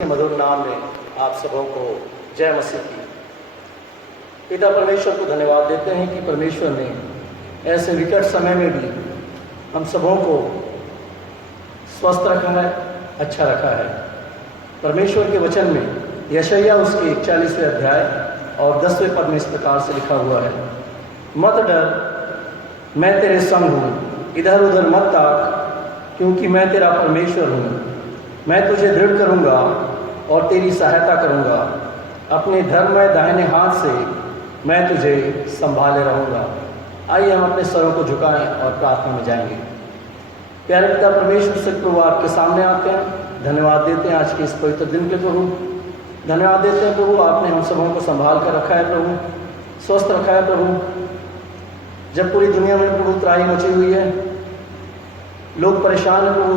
के मधुर नाम में आप सबों को जय मसीह की। पिता परमेश्वर को धन्यवाद देते हैं कि परमेश्वर ने ऐसे विकट समय में भी हम सबों को स्वस्थ रखा है, अच्छा रखा है। परमेश्वर के वचन में यशायाह उसके 41वें अध्याय और 10वें पद में इस प्रकार से लिखा हुआ है, मत डर, मैं तेरे संग हूँ, इधर उधर मत ताक, क्योंकि मैं तेरा परमेश्वर हूँ। मैं तुझे दृढ़ करूँगा और तेरी सहायता करूँगा, अपने धर्ममय दाहिने हाथ से मैं तुझे संभाले रहूँगा। आइए हम अपने स्वरों को झुकाएं और प्रार्थना में जाएंगे। प्यारे पिता परमेश्वर से प्रभु आपके सामने आते हैं, धन्यवाद देते हैं आज के इस पवित्र दिन के प्रभु। धन्यवाद देते हैं प्रभु, आपने हम सबों को संभाल कर रखा है प्रभु, स्वस्थ रखा है प्रभु। जब पूरी दुनिया में प्रभु त्राही मची हुई है, लोग परेशान हैं प्रभु,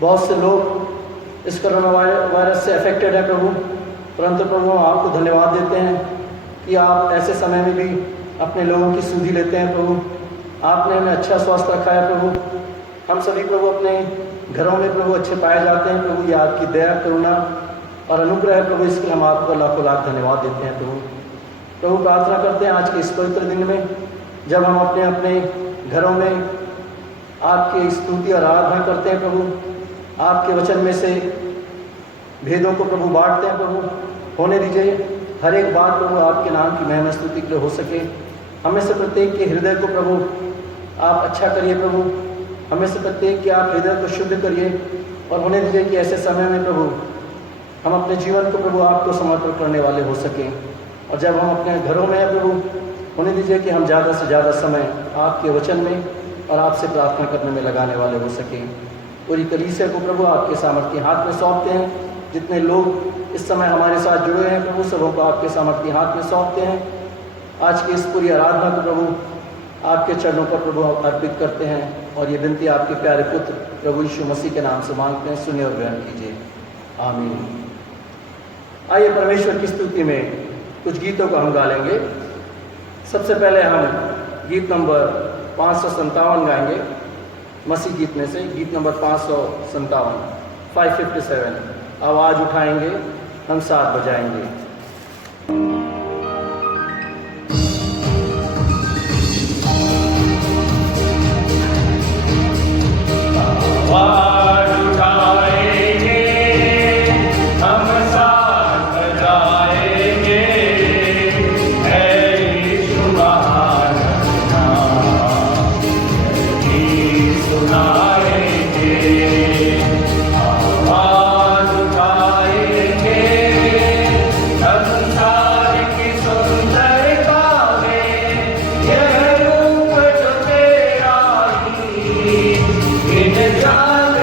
बहुत से लोग इस कोरोना वायरस से अफेक्टेड है प्रभु, परंतु प्रभु हम आपको धन्यवाद देते हैं कि आप ऐसे समय में भी अपने लोगों की सुधि लेते हैं प्रभु। आपने हमें अच्छा स्वास्थ्य रखा है प्रभु। हम सभी प्रभु अपने घरों में प्रभु अच्छे पाए जाते हैं प्रभु। ये आपकी दया, करुणा और अनुग्रह है प्रभु, इसके हम आपको लाखों लाख धन्यवाद देते हैं प्रभु। प्रभु प्रार्थना करते हैं आज के इस पवित्र दिन में, जब हम अपने अपने घरों में आपकी स्तुति और आराधना करते हैं प्रभु, आपके वचन में से भेदों को प्रभु बांटते हैं प्रभु, होने दीजिए हर एक बात प्रभु आपके नाम की महिमा स्तुति के लिए हो सके। हमें से प्रत्येक के हृदय को प्रभु आप अच्छा करिए प्रभु, हमें से प्रत्येक के आप हृदय को शुद्ध करिए और होने दीजिए कि ऐसे समय में प्रभु हम अपने जीवन को प्रभु आपको समर्पण करने वाले हो सकें। और जब हम अपने घरों में हैं प्रभु, होने दीजिए कि हम ज़्यादा से ज़्यादा समय आपके वचन में और आपसे प्रार्थना करने में लगाने वाले हो सकें। पूरी कलीसिया को प्रभु आपके सामर्थ्य हाथ में सौंपते हैं। जितने लोग इस समय हमारे साथ जुड़े हैं प्रभु, सबों को आपके सामर्थ्य हाथ में सौंपते हैं। आज की इस पूरी आराधना को प्रभु आपके चरणों पर प्रभु अर्पित करते हैं और ये विनती आपके प्यारे पुत्र प्रभु यीशु मसीह के नाम से मांगते हैं, सुनिए और ग्रहण कीजिए, आमीन। आइए परमेश्वर की स्तुति में कुछ गीतों को हम गा लेंगे। सबसे पहले हम गीत नंबर 557 गाएंगे, मसीह गीत में से गीत नंबर 557 आवाज़ उठाएंगे, हम साथ बजाएंगे। जान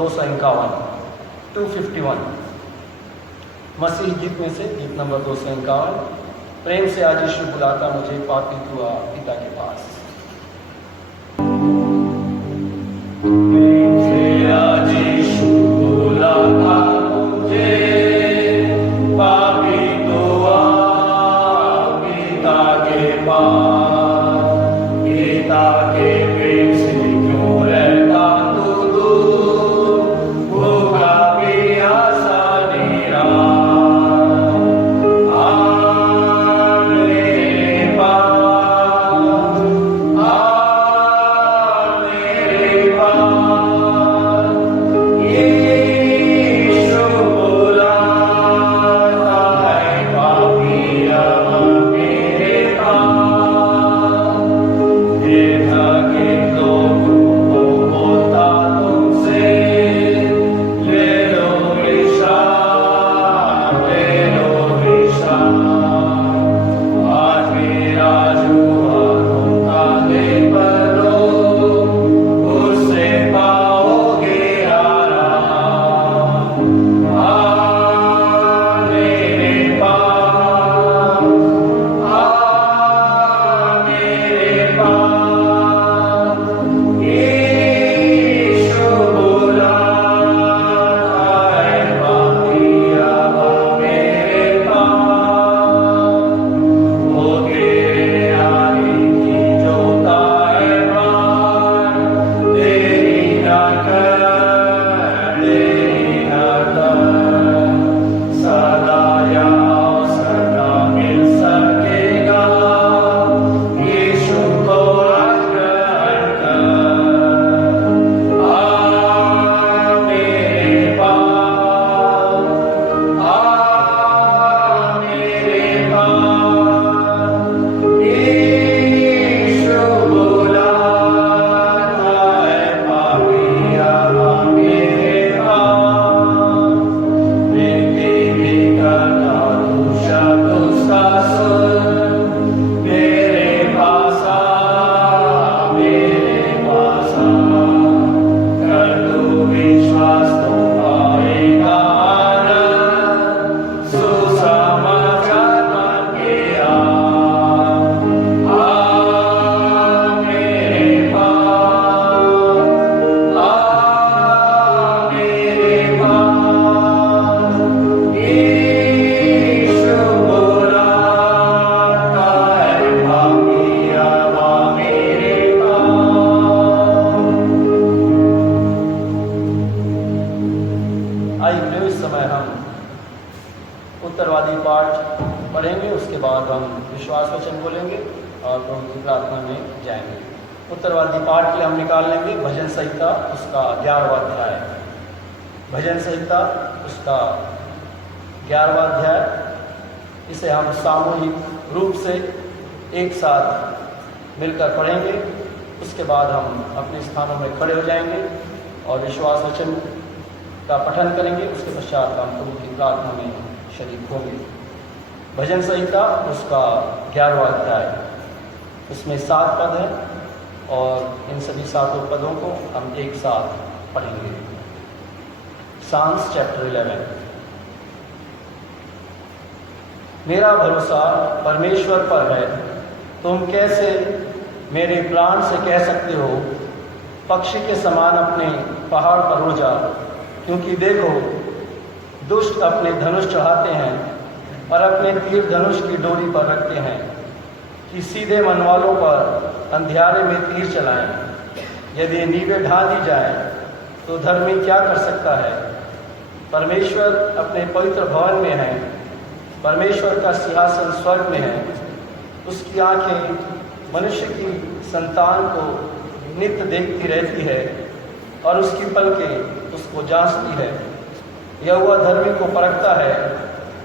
251, 251। मसीह गीत में से गीत नंबर 251। प्रेम से आज यीशु बुलाता मुझे, पापी हुआ पिता के पास। प्रेम से आज यीशु बुलाता मुझे, पापी हुआ पिता के पास। पिता के प्रेम से क्यों रहता तू दूर, भूखा प्यासा निराश। उत्तरवादी पाठ पढ़ेंगे, उसके बाद हम विश्वास वचन बोलेंगे और प्रभु की प्रार्थना में जाएंगे। उत्तरवादी पाठ के लिए हम निकाल लेंगे भजन संहिता उसका 11वां अध्याय। भजन संहिता उसका 11वां अध्याय, इसे हम सामूहिक रूप से एक साथ मिलकर पढ़ेंगे। उसके बाद हम अपने स्थानों में खड़े हो जाएंगे और विश्वास वचन का पठन करेंगे। उसके पश्चात हम प्रभु की प्रार्थना में शरीक होंगे। भजन संहिता उसका 11वां अध्याय, उसमें 7 पद हैं और इन सभी 7 पदों को हम एक साथ पढ़ेंगे। Psalms chapter 11। मेरा भरोसा परमेश्वर पर है, तुम कैसे मेरे प्राण से कह सकते हो, पक्षी के समान अपने पहाड़ पर उड़ जा। क्योंकि देखो, दुष्ट अपने धनुष चढ़ाते हैं और अपने तीर धनुष की डोरी पर रखते हैं कि सीधे मन वालों पर अंधियारे में तीर चलाएं। यदि नींवें ढा दी जाए तो धर्मी क्या कर सकता है। परमेश्वर अपने पवित्र भवन में है, परमेश्वर का सिंहासन स्वर्ग में है। उसकी आंखें मनुष्य की संतान को नित्य देखती रहती है और उसकी पलकें उसको जांचती है। यहोवा धर्मी को परखता है,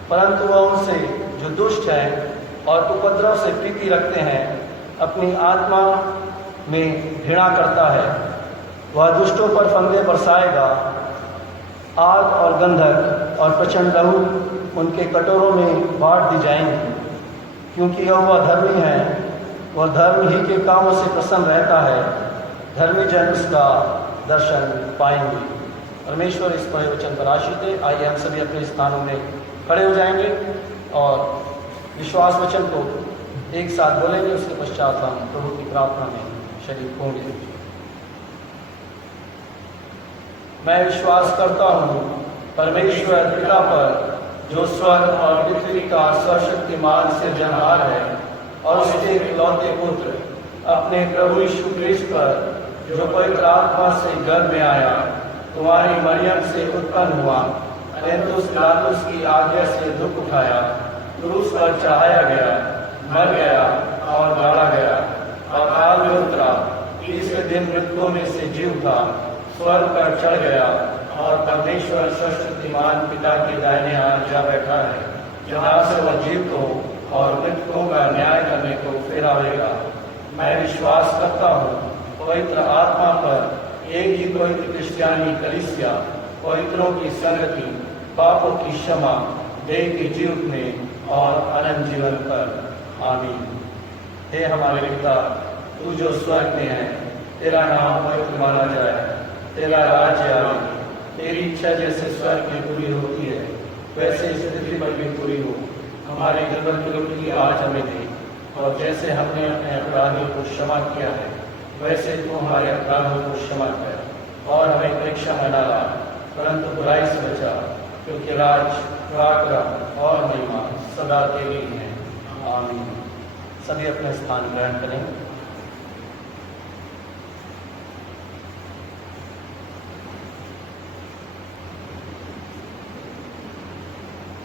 परंतु वह उनसे जो दुष्ट हैं और उपद्रव से प्रीति रखते हैं अपनी आत्मा में घृणा करता है। वह दुष्टों पर फंदे बरसाएगा, आग और गंधक और प्रचंड लहू उनके कटोरों में बांट दी जाएंगी। क्योंकि यहोवा धर्मी है, वह धर्म ही के कामों से प्रसन्न रहता है। धर्मी जन उसका दर्शन पाएंगे। परमेश्वर इस पढ़े वचन पर आशीष दे। आइए हम सभी अपने स्थानों में खड़े हो जाएंगे और विश्वास वचन को एक साथ बोलेंगे। उसके पश्चात हम प्रभु की प्रार्थना में शरीक होंगे। मैं विश्वास करता हूँ परमेश्वर पिता पर, जो स्वर्ग और पृथ्वी का सर्वशक्तिमान सृजनहार है, और उसके इकलौते पुत्र अपने प्रभु यीशु क्रिस्त पर, जो पवित्र आत्मा से गर्भ में आया, तुम्हारी मरियम से उत्पन्न हुआ, पेंतुस पिलातुस की आज्ञा से दुख उठाया, क्रूस पर चढ़ाया गया, मर गया और गाड़ा गया, अकाल में उतरा, तीसरे दिन मृतकों में से जी उठा, स्वर्ग पर चढ़ गया और परमेश्वर सर्वशक्तिमान पिता के दाहिने हाथ जा बैठा है, जहाँ से वह जीवितों और मृतकों का न्याय करने को फिर आएगा। मैं विश्वास करता हूँ पवित्र आत्मा पर, एक ही पवित्र क्रिश्चियानी कलीसिया, पवित्रों की संगति, पापों की क्षमा, देह के जी उठने और अनंत जीवन पर। आमीन। हे हमारे पिता, तू जो स्वर्ग में है, तेरा नाम पवित्र माना जाए, तेरा राज्य आए, तेरी इच्छा जैसे स्वर्ग में पूरी होती है, वैसे इस पृथ्वी पर भी पूरी हो। हमारे जीवन की रोटी आज हमें दे, और जैसे हमने अपने अपराधियों को क्षमा किया है, वैसे तू हमारे अपराधों को क्षमा कर, और हमें परीक्षा में न ला, परंतु बुराई से बचा, क्योंकि राज, पराक्रम और महिमा सदा तेरी है। आमीन। सभी अपने स्थान ग्रहण करें।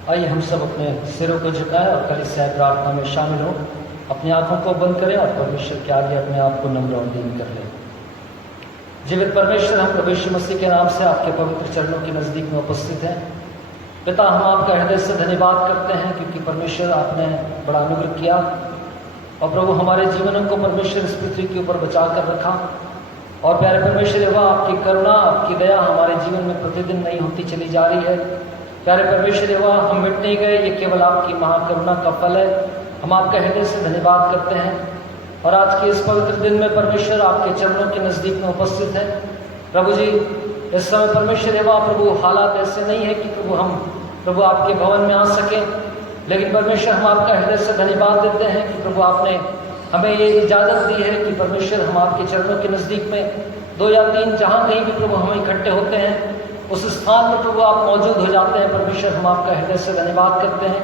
आइए हम सब अपने सिरों को झुकाएं और कलीसिया प्रार्थना में शामिल हों। अपनी आंखों को बंद करें और परमेश्वर के आगे अपने आप को नम्र और दीन कर लें। जीवित परमेश्वर, हम प्रभु यीशु मसीह के नाम से आपके पवित्र चरणों के नज़दीक में उपस्थित हैं। पिता, हम आपका हृदय से धन्यवाद करते हैं, क्योंकि परमेश्वर आपने बड़ा अनुग्रह किया, और प्रभु हमारे जीवनों को परमेश्वर इस पृथ्वी के ऊपर बचा कर रखा। और प्यारे परमेश्वर, वह आपकी करुणा, आपकी दया हमारे जीवन में प्रतिदिन नई होती चली जा रही है। प्यारे परमेश्वर, वह हम मिट नहीं गए, ये केवल आपकी महाकरुणा का फल है। हम आपका हृदय से धन्यवाद करते हैं, और आज के इस पवित्र दिन में परमेश्वर आपके चरणों के नज़दीक में उपस्थित है। प्रभु जी, इस समय परमेश्वर वह प्रभु हालात ऐसे नहीं है कि प्रभु आपके भवन में आ सकें, लेकिन परमेश्वर हम आपका हृदय से धन्यवाद देते हैं कि प्रभु आपने हमें ये इजाज़त दी है कि परमेश्वर हम आपके चरणों के नज़दीक में 2 या 3 जहाँ कहीं भी प्रभु हम इकट्ठे होते हैं, उस स्थान पर प्रभु आप मौजूद हो जाते हैं। परमेश्वर, हम आपका हृदय से धन्यवाद करते हैं,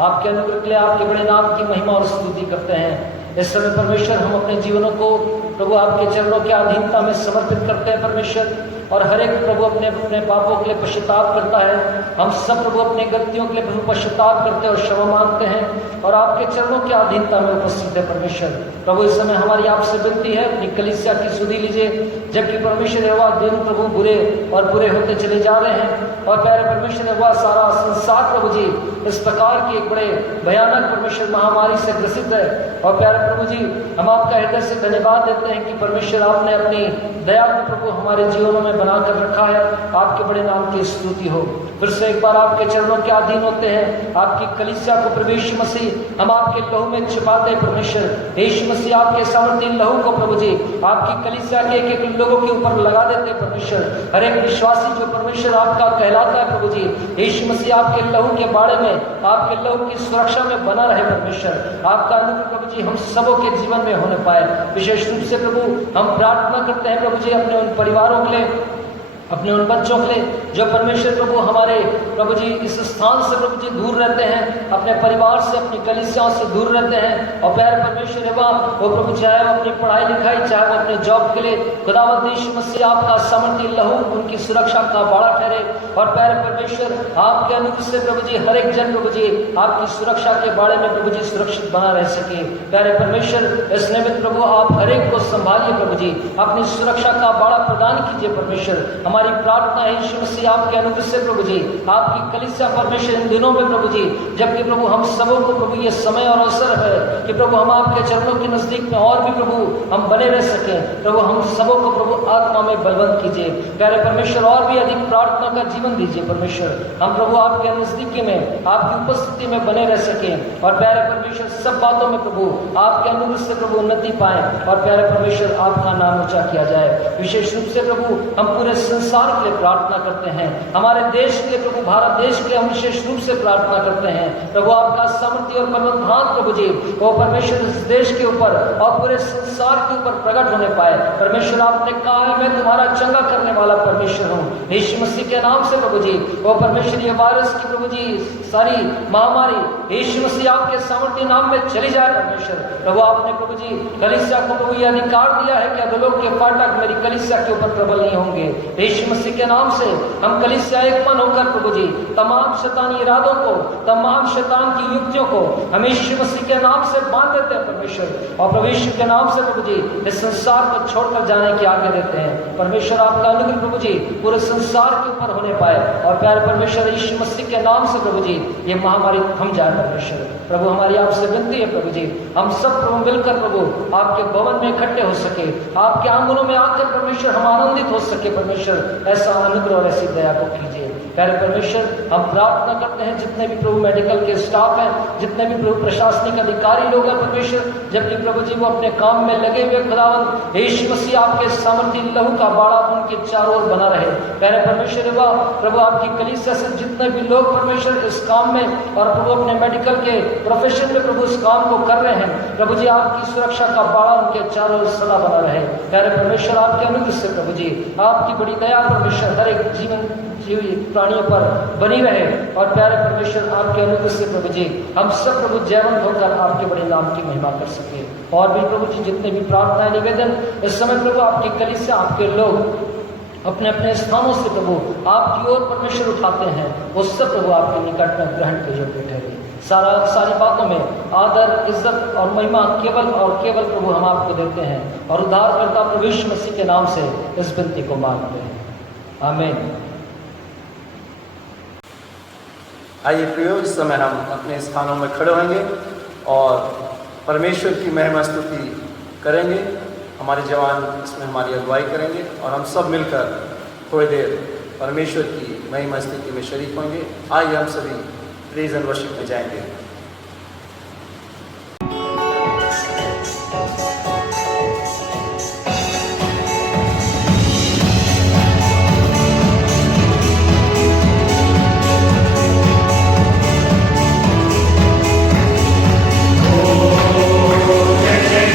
आपके अनुग्रह के लिए आपके बड़े नाम की महिमा और स्तुति करते हैं। इस समय परमेश्वर, हम अपने जीवनों को प्रभु आपके चरणों की अधीनता में समर्पित करते हैं परमेश्वर, और हर एक प्रभु अपने अपने पापों के लिए पश्चाताप करता है। हम सब प्रभु अपनी गलतियों के लिए प्रभु पश्चाताप करते हैं और क्षमा मांगते हैं, और आपके चरणों की अधीनता में उपस्थित है परमेश्वर। प्रभु, इस समय हमारी आपसे विनती है, अपनी कलीसिया की सुधि लीजिए, जबकि परमेश्वर वह दिन प्रभु बुरे और बुरे होते चले जा रहे हैं, और प्यारे परमेश्वर वह सारा संसार प्रभु जी इस प्रकार की एक बड़े भयानक परमेश्वर महामारी से ग्रसित है। और प्यारे प्रभु जी, हम आपका हृदय से धन्यवाद देते हैं कि परमेश्वर आपने अपनी दया को प्रभु हमारे जीवनों में बनाकर रखा है। आपके बड़े नाम की स्तुति हो। फिर से एक बार आपके चरणों के अधीन होते हैं, आपकी कलीसिया को प्रभु यीशु मसीह हम आपके लहू में छिपाते हैं परमेश्वर। यीशु मसीह आपके सामर्थ्य लहू को प्रभु जी आपकी कलीसिया के एक एक लोगों के ऊपर लगा देते हैं परमेश्वर। हर एक विश्वासी जो परमेश्वर आपका कहलाता है प्रभु जी, यीशु मसीह आपके लहू के बाड़े में, आपके लहू की सुरक्षा में बना रहे परमेश्वर। आपका अनुग्रह प्रभु जी हम सबों के जीवन में होने पाए। विशेष रूप से प्रभु हम प्रार्थना करते हैं प्रभु जी अपने उन परिवारों के लिए, अपने उन बच्चों के लिए जो परमेश्वर प्रभु हमारे प्रभु जी इस स्थान से प्रभु जी दूर रहते हैं, अपने परिवार से, अपनी कलीसियाओं से दूर रहते हैं। और प्यारे परमेश्वर वो प्रभु चाहे वो अपनी पढ़ाई लिखाई, चाहे वो अपने जॉब के लिए, खुदावंद यीशु मसीह आपका सामर्थ्य लहू उनकी सुरक्षा का बाड़ा ठहरे। और प्यारे परमेश्वर आपके अनुग्रह से प्रभु जी हर एक जन प्रभु जी आपकी सुरक्षा के बारे में प्रभु जी सुरक्षित बना रह सके। प्यारे परमेश्वर, इस निमित्त प्रभु आप हर एक को संभालिए प्रभु जी, अपनी सुरक्षा का बाड़ा प्रदान कीजिए परमेश्वर। हमारी प्रार्थना है यीशु मसीह आपके अनुग्रह से प्रभु जी आपकी कलीसिया परमेश्वर इन दिनों में प्रभु जी, जबकि प्रभु हम सबों को प्रभु ये समय और अवसर है कि प्रभु हम आपके चरणों के नजदीक में और भी प्रभु हम बने रह सकें। प्रभु हम सबों को प्रभु आत्मा में बलवंत कीजिए प्यारे परमेश्वर, और भी अधिक प्रार्थना का जीवन दीजिए परमेश्वर। हम प्रभु आपके नजदीकी में आपकी उपस्थिति में बने रह सकें और प्यारे परमेश्वर सब बातों में प्रभु आपके अनुग्रह से प्रभु उन्नति पाए और प्यारे परमेश्वर आपका नाम ऊंचा किया जाए। विशेष रूप से प्रभु हम पूरे संसार के लिए प्रार्थना करते हैं, हमारे देश के लिए प्रभु भारत देश के लिए हम विशेष रूप से प्रार्थना करते हैं। प्रभु आपका सामर्थ्य और परमधान प्रभु जी वो परमेश्वर इस देश के ऊपर और पूरे संसार के ऊपर प्रकट होने पाए। परमेश्वर आपने कहा है मैं तुम्हारा चंगा करने वाला परमेश्वर हूँ। यीशु मसीह के नाम से प्रभु जी वो परमेश्वर ये वायरस की प्रभु जी सारी महामारी यीशु मसीह आपके सामर्थ्य नाम में चली जाए परमेश्वर। प्रभु आपने प्रभु जी कलीसिया को प्रभु ये अधिकार दिया है कि अधोलोक के फाटक मेरी कलीसिया के ऊपर प्रबल नहीं होंगे। यीशु मसीह के नाम से हम कलीसिया एक मन होकर प्रभु जी तमाम शैतानी इरादों को, तमाम शैतान की युक्तियों को हम यीशु मसीह के नाम से बांध देते हैं परमेश्वर, और प्रभु यीशु के नाम से प्रभु जी इस संसार को छोड़कर जाने की आज्ञा देते हैं। परमेश्वर आपका अनुग्रह प्रभु जी पूरे संसार के ऊपर होने पाए और प्यारे परमेश्वर यीशु मसीह के नाम से प्रभु जी ये महामारी थम जाए परमेश्वर। प्रभु हमारी आपसे विनती है प्रभु जी हम सब प्रभु मिलकर प्रभु आपके भवन में इकट्ठे हो सके, आपके आंगनों में आकर परमेश्वर हम आनंदित हो सके परमेश्वर। ऐसा अनुग्रह और ऐसी दया को कीजिए प्यारे परमेश्वर। हम प्रार्थना करते हैं जितने भी प्रभु मेडिकल के स्टाफ हैं, जितने भी प्रभु प्रशासनिक अधिकारी लोग हैं परमेश्वर, जबकि प्रभु जी वो अपने काम में लगे हुए खुदावंद यीशु मसीह आपके सामर्थ्य लहू का बाड़ा उनके चारों ओर बना रहे प्यारे परमेश्वर। प्रभु आपकी कलीसिया से जितने भी लोग परमेश्वर इस काम में और प्रभु अपने मेडिकल के प्रोफेशन में प्रभु इस काम को कर रहे हैं, प्रभु जी आपकी सुरक्षा का बाड़ा उनके चारों ओर सदा बना रहे प्यारे परमेश्वर। आपके अनुग्रह से प्रभु जी आपकी बड़ी दया परमेश्वर हर एक जीवन जीवी प्राणियों पर बनी रहे और प्यारे परमेश्वर आपके अनुग्रह से प्रभु जी हम सब प्रभु जयवंत होकर आपके बड़े नाम की महिमा कर सके। और भी प्रभु जी जितने भी प्रार्थनाएं निवेदन इस समय प्रभु आपकी कलीसिया आपके लोग अपने अपने स्थानों से प्रभु आपकी ओर परमेश्वर उठाते हैं, वो सब प्रभु आपके निकट में ग्रहण के योग्य ठहरे। सारी बातों में आदर इज्जत और महिमा केवल और केवल प्रभु हम आपको देते हैं और उद्धारकर्ता प्रभु यीशु मसीह के नाम से इस विनती को मांगते हैं, आमीन। आइए प्रियो इस समय हम अपने स्थानों में खड़े होंगे और परमेश्वर की महिमा स्तुति करेंगे। हमारे जवान इसमें हमारी अगुवाई करेंगे और हम सब मिलकर थोड़ी देर परमेश्वर की महिमा स्तुति में शरीक होंगे। आइए हम सभी प्रेज एंड वर्शिप में जाएंगे। Jai Jai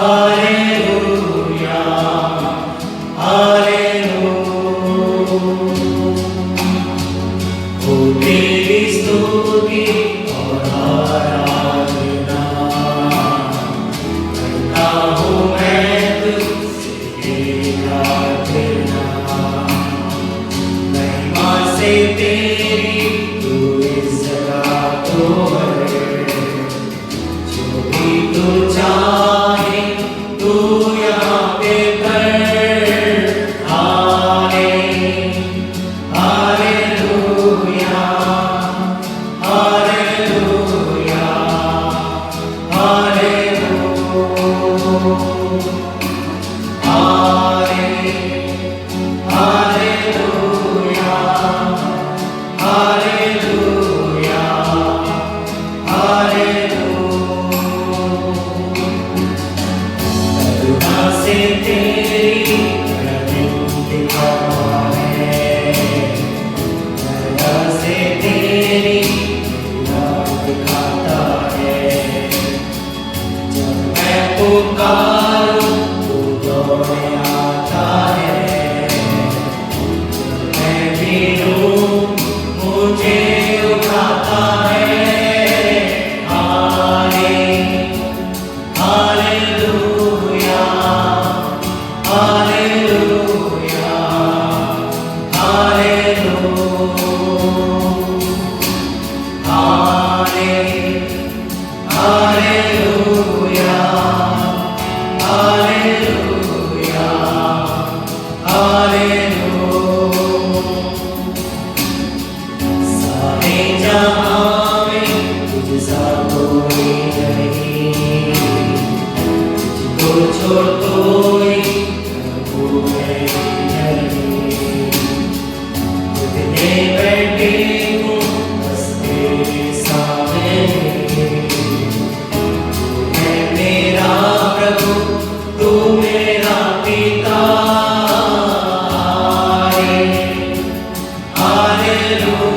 हालेलुया हालेलुया हो तेरी स्तुति और आराधना करता हूँ मैं तुझसे प्रार्थना महिमा से तेरी तू इस जगह तो है जो भी तू चाहे तू यहाँ पे कर हालेलुया हालेलुया हालेलुया हालेलुया करुणा से तेरी दिखा है दया से तेरी दिखाता है जब मैं पुकारूं तू दौड़े आता है जब मैं गिरूं मुझे उठाता है hallelujah hallelujah hallelujah hallelujah hallelujah सारे जहां में तुझसा कोई नहीं तुझको छोड़ कोई प्रभु है नहीं खुदने बैठे हूँ बस तेरे सामने तू है मेरा प्रभु तू मेरा पिता hallelujah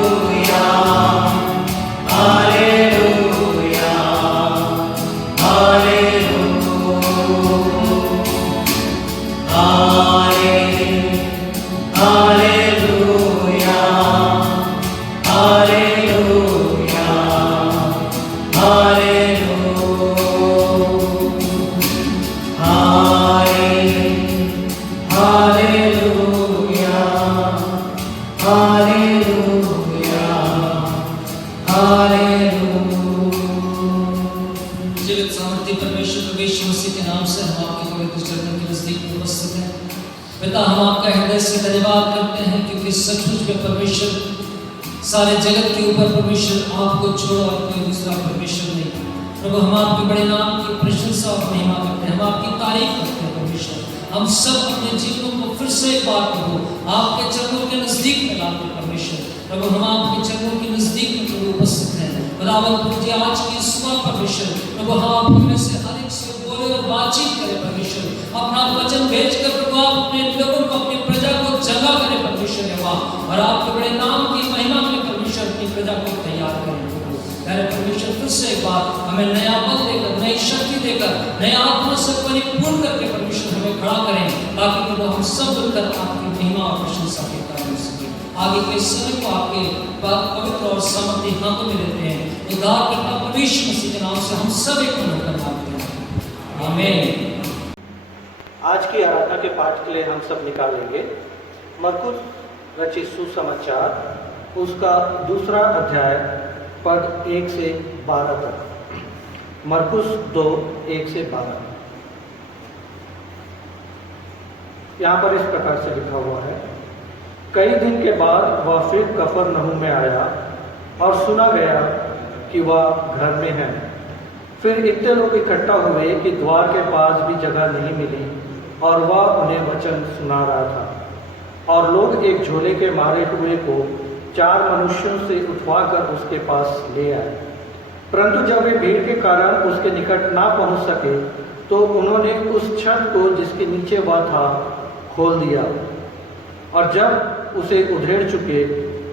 hallelujah hallelujah hallelujah hallelujah hallelujah जीवित सामर्थ्य परमेश्वर प्रभु यीशु मसीह के नाम से हम आपके पवित्र चरणों के नजदीक उपस्थित हैं। पिता, हम आपका हृदय से धन्यवाद करते हैं क्योंकि सचमुच में परमेश्वर सारे जगत के ऊपर परमेश्वर आपको छोड़ो और कोई दूसरा परमेश्वर नहीं। प्रभु, हम आपके बड़े नाम की प्रशंसा और महिमा करते हैं, हम आपकी तारीफ करते हैं परमेश्वर। हम सब अपने जीवनों को फिर से एक बार प्रभु आपके चरणों के नजदीक में लाते हैं परमेश्वर। प्रभु, हम आपके चरणों के नजदीक में प्रभु उपस्थित हैं। खुदावंद प्रभु जी, आज की सुबह परमेश्वर प्रभु आप हमें से अधिक से बोले और बातचीत करें परमेश्वर। अपना वचन भेजकर प्रभु आप अपने लोगों को, अपनी प्रजा को जगा करें परमेश्वर यहोवा, और आपके बड़े नाम की महिमा में परमेश्वर अपनी प्रजा को तैयार करें प्रभु। मेरे परमेश्वर फिर से एक बार हमें नया बल देकर, नई शक्ति देकर, नया आत्मा से परिपूर्ण करके परमेश्वर हमें खड़ा करें, ताकि प्रभु हम सब मिलकर आपकी महिमा और प्रशंसा के कारण सके। आगे के समय को आपके पवित्र और सामर्थ्य हाथों में लेते हैं। उद्धारकर्ता परमेश्वर मसीह के नाम से हम सब एक मन होकर मांगते हैं, आमीन। आज की आराधना के पाठ के लिए हम सब निकालेंगे मरकुस रचित सुसमाचार, उसका 2 अध्याय पद 1 से 12 तक। मरकुस 2, 1 से 12। यहाँ पर इस प्रकार से लिखा हुआ है, कई दिन के बाद वह फिर कफरनहूम में आया और सुना गया कि वह घर में है। फिर इतने लोग इकट्ठा हुए कि द्वार के पास भी जगह नहीं मिली और वह उन्हें वचन सुना रहा था। और लोग एक झोले के मारे हुए को 4 मनुष्यों से उठवाकर उसके पास ले आए। परंतु जब वे भीड़ के कारण उसके निकट ना पहुंच सके तो उन्होंने उस छत को जिसके नीचे वह था खोल दिया, और जब उसे उधेड़ चुके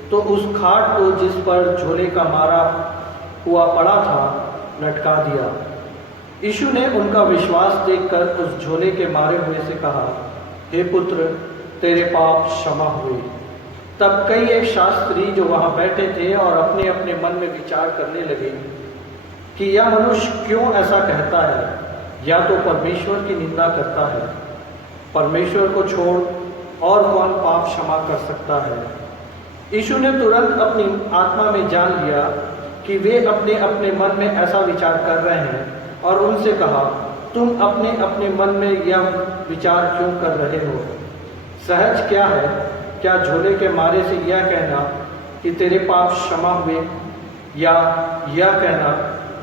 तो उस खाट को जिस पर झोले का मारा हुआ पड़ा था लटका दिया। यीशु ने उनका विश्वास देखकर उस झोले के मारे हुए से कहा, हे पुत्र, तेरे पाप क्षमा हुए। तब कई एक शास्त्री जो वहां बैठे थे और अपने अपने मन में विचार करने लगे कि यह मनुष्य क्यों ऐसा कहता है, या तो परमेश्वर की निंदा करता है। परमेश्वर को छोड़ और कौन पाप क्षमा कर सकता है। यीशु ने तुरंत अपनी आत्मा में जान लिया कि वे अपने अपने मन में ऐसा विचार कर रहे हैं, और उनसे कहा, तुम अपने अपने मन में यह विचार क्यों कर रहे हो? सहज क्या है, क्या झोले के मारे से यह कहना कि तेरे पाप क्षमा हुए, या यह कहना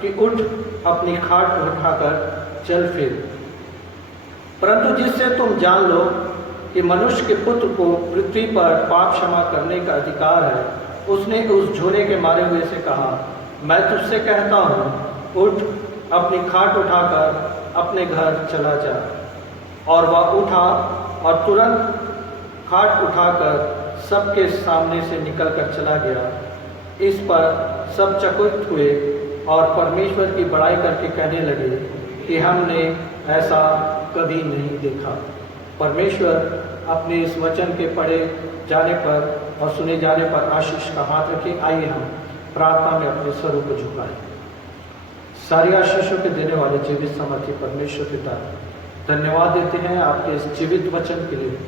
कि उठ, अपनी खाट उठाकर चल फिर? परंतु जिससे तुम जान लो कि मनुष्य के पुत्र को पृथ्वी पर पाप क्षमा करने का अधिकार है, उसने उस झोले के मारे हुए से कहा, मैं तुझसे कहता हूँ, उठ, अपनी खाट उठाकर अपने घर चला जा। और वह उठा और तुरंत खाट उठाकर सबके सामने से निकलकर चला गया। इस पर सब चकित हुए और परमेश्वर की बड़ाई करके कहने लगे कि हमने ऐसा कभी नहीं देखा। परमेश्वर अपने इस वचन के पढ़े जाने पर और सुने जाने पर आशीष का हाथ रखे। आइए हम प्रार्थना में अपने स्वरूप को झुकाएं। सारी आशीषों के देने वाले जीवित सामर्थी परमेश्वर पिता, धन्यवाद देते हैं आपके इस जीवित वचन के लिए,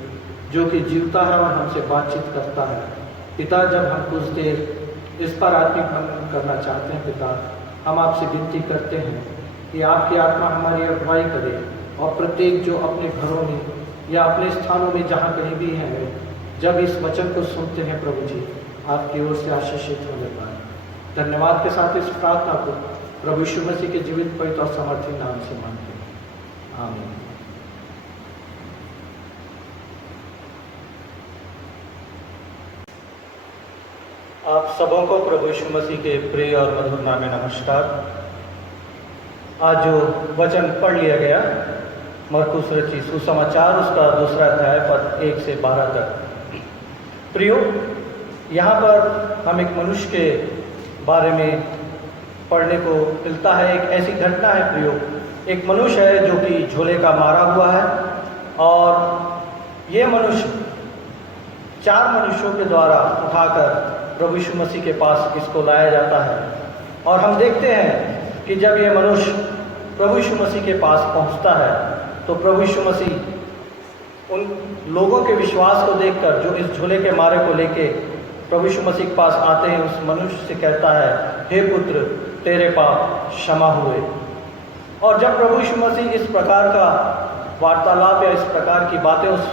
जो कि जीवता है और हमसे बातचीत करता है। पिता, जब हम कुछ देर इस पर आत्मिक मनन करना चाहते हैं, पिता, हम आपसे विनती करते हैं कि आपकी आत्मा हमारी अगुवाई करे और प्रत्येक जो अपने घरों में या अपने स्थानों में जहाँ कहीं भी हैं, जब इस वचन को सुनते हैं, प्रभु जी, आपकी ओर से आशीषित होने पाए। धन्यवाद के साथ इस प्रार्थना को प्रभु यीशु मसीह के जीवित, पवित्र और समर्थी नाम से मांगते हैं, आमीन। आप सबों को प्रभु यीशु मसीह के प्रिय और मधुर नाम में नमस्कार। आज जो वचन पढ़ लिया गया, मरकुस रचित सुसमाचार, उसका दूसरा अध्याय पद 1 से 12 तक। प्रियो, यहाँ पर हम एक मनुष्य के बारे में पढ़ने को मिलता है। एक ऐसी घटना है प्रियो, एक मनुष्य है जो कि झोले का मारा हुआ है, और ये मनुष्य 4 मनुष्यों के द्वारा उठाकर प्रभु यीशु मसीह के पास इसको लाया जाता है। और हम देखते हैं कि जब ये मनुष्य प्रभु यीशु मसीह के पास पहुंचता है, तो प्रभु यीशु मसीह उन लोगों के विश्वास को देखकर, जो इस झोले के मारे को लेके प्रभु यीशु मसीह के पास आते हैं, उस मनुष्य से कहता है, हे पुत्र, तेरे पाप क्षमा हुए। और जब प्रभु यीशु मसीह इस प्रकार का वार्तालाप या इस प्रकार की बातें उस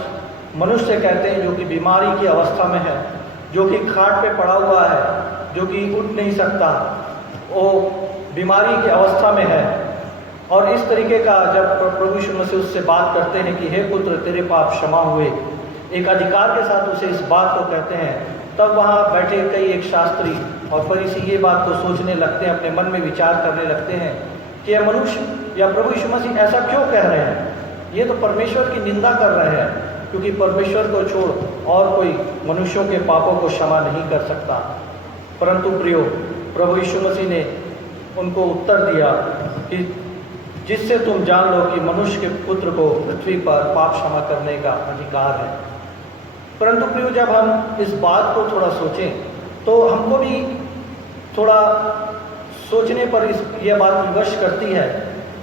मनुष्य से कहते हैं, जो कि बीमारी की अवस्था में है, जो कि खाट पे पड़ा हुआ है, जो कि उठ नहीं सकता, वो बीमारी की अवस्था में है, और इस तरीके का जब प्रभु यीशु मसीह उससे बात करते हैं कि हे पुत्र, तेरे पाप क्षमा हुए, एक अधिकार के साथ उसे इस बात को कहते हैं, तब वहाँ बैठे कई एक शास्त्री और फरीसी ये बात को सोचने लगते हैं, अपने मन में विचार करने लगते हैं कि यह मनुष्य या प्रभु यीशु मसीह ऐसा क्यों कह रहे हैं? ये तो परमेश्वर की निंदा कर रहे हैं, क्योंकि परमेश्वर को छोड़ और कोई मनुष्यों के पापों को क्षमा नहीं कर सकता। परंतु प्रियो, प्रभु यीशु मसीह ने उनको उत्तर दिया कि जिससे तुम जान लो कि मनुष्य के पुत्र को पृथ्वी पर पाप क्षमा करने का अधिकार है। परंतु प्रियो, जब हम इस बात को थोड़ा सोचें, तो हमको भी थोड़ा सोचने पर यह बात विवश करती है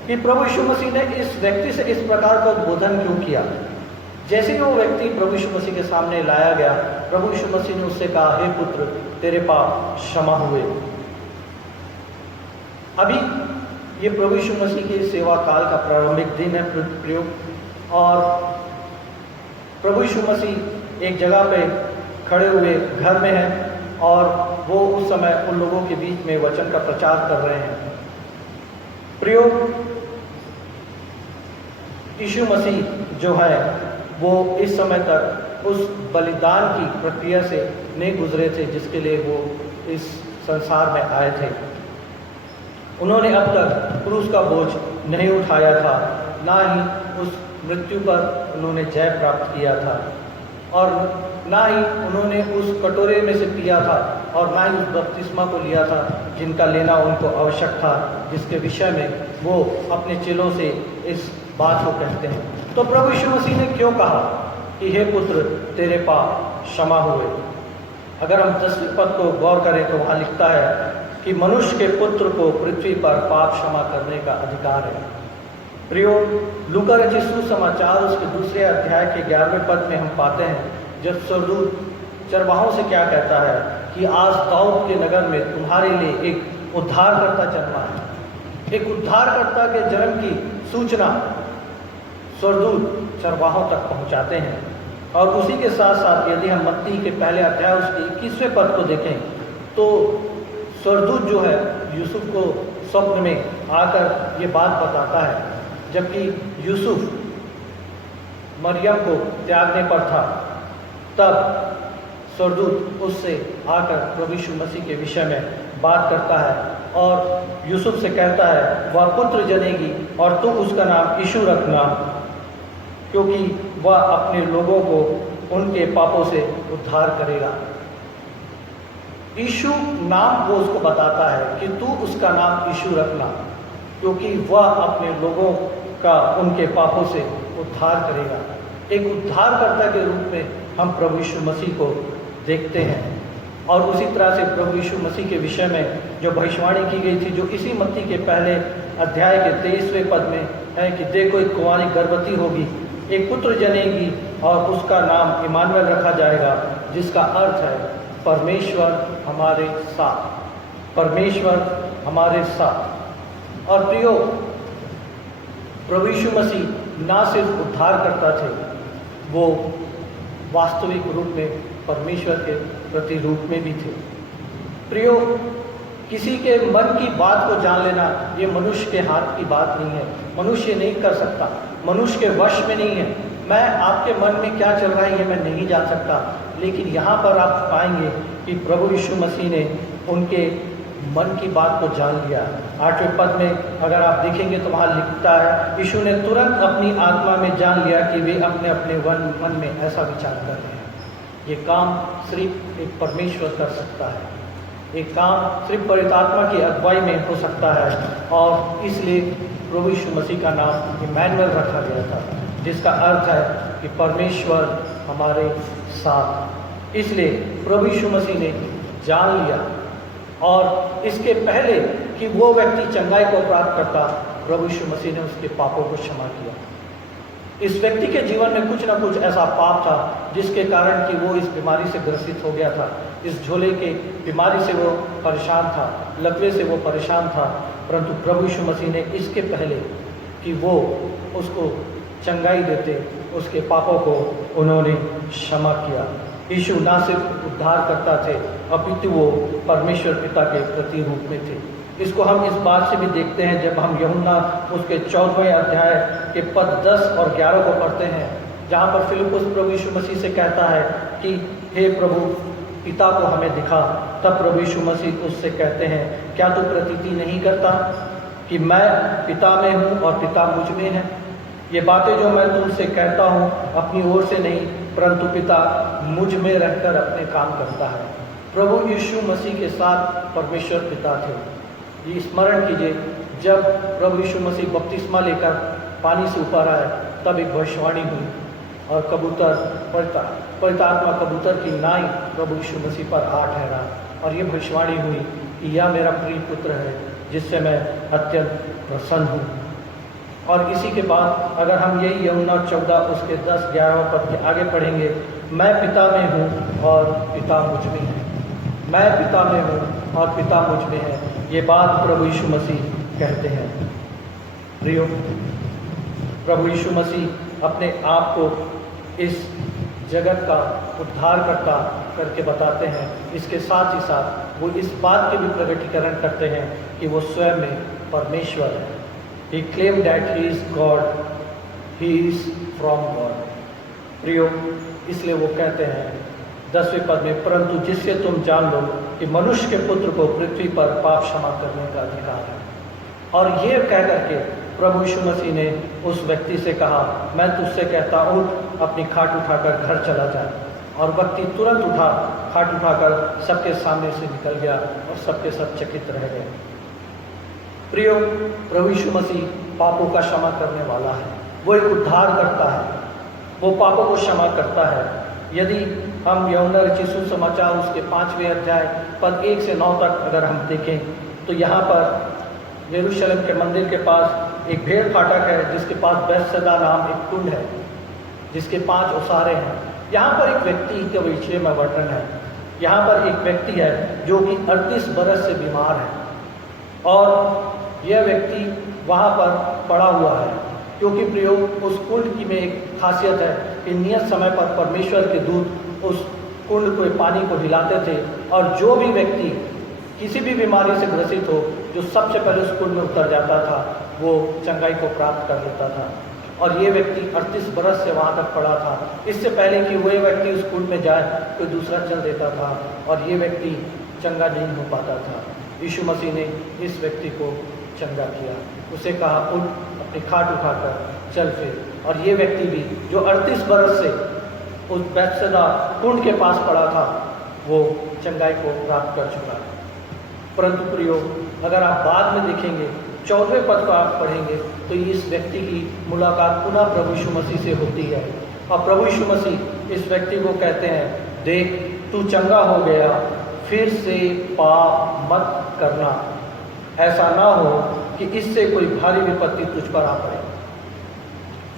कि प्रभु यीशु मसीह ने इस व्यक्ति से इस प्रकार का उद्बोधन क्यों किया। जैसे ही वो व्यक्ति प्रभु यीशु मसीह के सामने लाया गया, प्रभु यीशु मसीह ने उससे कहा, हे पुत्र, तेरे पाप क्षमा हुए। अभी ये प्रभु यीशु मसीह के सेवा काल का प्रारंभिक दिन है प्रियो, और प्रभु यीशु मसीह एक जगह पे खड़े हुए घर में हैं, और वो उस समय उन लोगों के बीच में वचन का प्रचार कर रहे हैं। प्रियो, यीशु मसीह जो है वो इस समय तक उस बलिदान की प्रक्रिया से नहीं गुजरे थे जिसके लिए वो इस संसार में आए थे। उन्होंने अब तक क्रूस का बोझ नहीं उठाया था, ना ही उस मृत्यु पर उन्होंने जय प्राप्त किया था, और ना ही उन्होंने उस कटोरे में से पिया था और ना ही उस बपतिस्मा को लिया था जिनका लेना उनको आवश्यक था, जिसके विषय में वो अपने चेलों से इस बात को कहते हैं। तो प्रभु यीशु मसीह ने क्यों कहा कि हे पुत्र तेरे पाप क्षमा हुए? अगर हम 10वें पद को गौर करें तो वहाँ लिखता है कि मनुष्य के पुत्र को पृथ्वी पर पाप क्षमा करने का अधिकार है। प्रियो, लूका रचित सुसमाचार उसके 2 अध्याय के 11वें पद में हम पाते हैं जब स्वर्गदूत चरवाहों से क्या कहता है कि आज दाऊद के नगर में तुम्हारे लिए एक उद्धारकर्ता जन्मा है। एक उद्धारकर्ता के जन्म की सूचना स्वर्गदूत चरवाहों तक पहुंचाते हैं। और उसी के साथ साथ यदि हम मत्ती के पहले अध्याय उसके 21वें पद को देखें तो स्वर्गदूत जो है यूसुफ को स्वप्न में आकर ये बात बताता है, जबकि यूसुफ मरियम को त्यागने पर था, तब स्वर्गदूत उससे आकर प्रभु यीशु मसीह के विषय में बात करता है और यूसुफ से कहता है वह पुत्र जनेगी और तुम उसका नाम यीशु रखना, क्योंकि वह अपने लोगों को उनके पापों से उद्धार करेगा। यीशु नाम वो उसको बताता है कि तू उसका नाम यीशु रखना, क्योंकि वह अपने लोगों का उनके पापों से उद्धार करेगा। एक उद्धारकर्ता के रूप में हम प्रभु यीशु मसीह को देखते हैं। और उसी तरह से प्रभु यीशु मसीह के विषय में जो भविष्यवाणी की गई थी, जो इसी मत्ती के पहले अध्याय के 23वें पद में है कि देखो एक कुंवारी गर्भवती होगी, एक पुत्र जनेगी और उसका नाम इमानुएल रखा जाएगा, जिसका अर्थ है परमेश्वर हमारे साथ। परमेश्वर हमारे साथ। और प्रियो, प्रभु यीशु मसीह ना सिर्फ उद्धार करता थे, वो वास्तविक रूप में परमेश्वर के प्रतिरूप में भी थे। प्रियो, किसी के मन की बात को जान लेना ये मनुष्य के हाथ की बात नहीं है। मनुष्य नहीं कर सकता, मनुष्य के वश में नहीं है। मैं आपके मन में क्या चल रहा है ये मैं नहीं जान सकता, लेकिन यहाँ पर आप पाएंगे कि प्रभु यीशु मसीह ने उनके मन की बात को जान लिया। 8वें पद में अगर आप देखेंगे तो वहाँ लिखता है यीशु ने तुरंत अपनी आत्मा में जान लिया कि वे अपने अपने मन में ऐसा विचार कर रहे हैं। ये काम सिर्फ एक परमेश्वर कर सकता है, एक काम सिर्फ पवित्र आत्मा की अगुवाई में हो सकता है। और इसलिए प्रभु यीशु मसीह का नाम इमैनुएल रखा गया था, जिसका अर्थ है कि परमेश्वर हमारे साथ। इसलिए प्रभु यीशु मसीह ने जान लिया, और इसके पहले कि वो व्यक्ति चंगाई को प्राप्त करता, प्रभु यीशु मसीह ने उसके पापों को क्षमा किया। इस व्यक्ति के जीवन में कुछ ना कुछ ऐसा पाप था जिसके कारण कि वो इस बीमारी से ग्रसित हो गया था। इस झोले के बीमारी से वो परेशान था, लकवे से वो परेशान था, परंतु प्रभु यीशु मसीह ने इसके पहले कि वो उसको चंगाई देते, उसके पापों को उन्होंने क्षमा किया। यीशु ना सिर्फ उद्धार करता थे, अपितु वो परमेश्वर पिता के प्रतिरूप में थे। इसको हम इस बात से भी देखते हैं जब हम यूहन्ना उसके 14वें अध्याय के पद 10 और 11 को पढ़ते हैं, जहाँ पर फिलिप्पुस प्रभु यीशु मसीह से कहता है कि हे प्रभु, पिता को हमें दिखा। तब प्रभु यीशु मसीह उससे कहते हैं, क्या तू प्रतीति नहीं करता कि मैं पिता में हूँ और पिता मुझ में है? ये बातें जो मैं तुमसे कहता हूँ अपनी ओर से नहीं, परंतु पिता मुझ में रहकर अपने काम करता है। प्रभु यीशु मसीह के साथ परमेश्वर पिता थे। ये स्मरण कीजिए, जब प्रभु यीशु मसीह बपतिस्मा लेकर पानी से ऊपर आए, तब एक भविष्यवाणी हुई और कबूतर पवित्र आत्मा कबूतर की नाई प्रभु यीशु मसीह पर आ ठहरा, और ये भविष्यवाणी हुई कि यह मेरा प्रिय पुत्र है जिससे मैं अत्यंत प्रसन्न हूँ। और इसी के बाद अगर हम यही यूहन्ना 14 उसके 10-11 पद के आगे पढ़ेंगे, मैं पिता में हूँ और पिता मुझ में है। मैं पिता में हूँ और पिता मुझ में है, ये बात प्रभु यीशु मसीह कहते हैं। प्रियो, प्रभु यीशु मसीह अपने आप को इस जगत का उद्धारकर्ता करके बताते हैं। इसके साथ ही साथ वो इस बात के भी प्रकटीकरण करते हैं कि वो स्वयं में परमेश्वर है। He claimed that he is God, he is from God. प्रियो, इसलिए वो कहते हैं 10वें पद में, परंतु जिससे तुम जान लो कि मनुष्य के पुत्र को पृथ्वी पर पाप क्षमा करने का अधिकार है। और ये कह करके प्रभु यीशु मसीह ने उस व्यक्ति से कहा, मैं तुझसे कहता हूँ अपनी खाट उठाकर घर चला जाए। और व्यक्ति तुरंत उठा, खाट उठाकर सबके सामने से निकल गया और सबके सब चकित रह गए। प्रियो, प्रभु यीशु मसीह पापों का क्षमा करने वाला है। वो एक उद्धार करता है, वो पापों को क्षमा करता है। यदि हम यूहन्ना रचित सुसमाचार उसके 5वें अध्याय पद 1 से 9 तक अगर हम देखें तो यहाँ पर यरूशलेम के मंदिर के पास एक भेड़ फाटक है जिसके पास बैतसैदा नाम एक कुंड है जिसके 5 ओसारे हैं। यहाँ पर एक व्यक्ति के विषय में वर्णन है। यहाँ पर एक व्यक्ति है जो कि 38 बरस से बीमार है और यह व्यक्ति वहाँ पर पड़ा हुआ है, क्योंकि प्रियो उस कुंड की में एक खासियत है कि नियत समय पर परमेश्वर के दूत उस कुंड को पानी को हिलाते थे और जो भी व्यक्ति किसी भी बीमारी से ग्रसित हो जो सबसे पहले उस कुंड में उतर जाता था वो चंगाई को प्राप्त कर लेता था। और ये व्यक्ति 38 बरस से वहाँ तक पड़ा था। इससे पहले कि वह व्यक्ति उस कुंड में जाए कोई दूसरा चल देता था और ये व्यक्ति चंगा नहीं हो पाता था। यीशु मसीह ने इस व्यक्ति को चंगा किया, उसे कहा उठ, अपनी खाट उठाकर चल फिर। और ये व्यक्ति भी जो 38 बरस से उस बैतसैदा कुंड के पास पड़ा था वो चंगाई को प्राप्त कर चुका है। परंतु प्रियो, अगर आप बाद में देखेंगे 14वें पद को आप पढ़ेंगे तो इस व्यक्ति की मुलाकात पुनः प्रभु यीशु मसीह से होती है और प्रभु यीशु मसीह इस व्यक्ति को कहते हैं, देख तू चंगा हो गया, फिर से पाप मत करना, ऐसा ना हो कि इससे कोई भारी विपत्ति तुझ पर आ पड़े।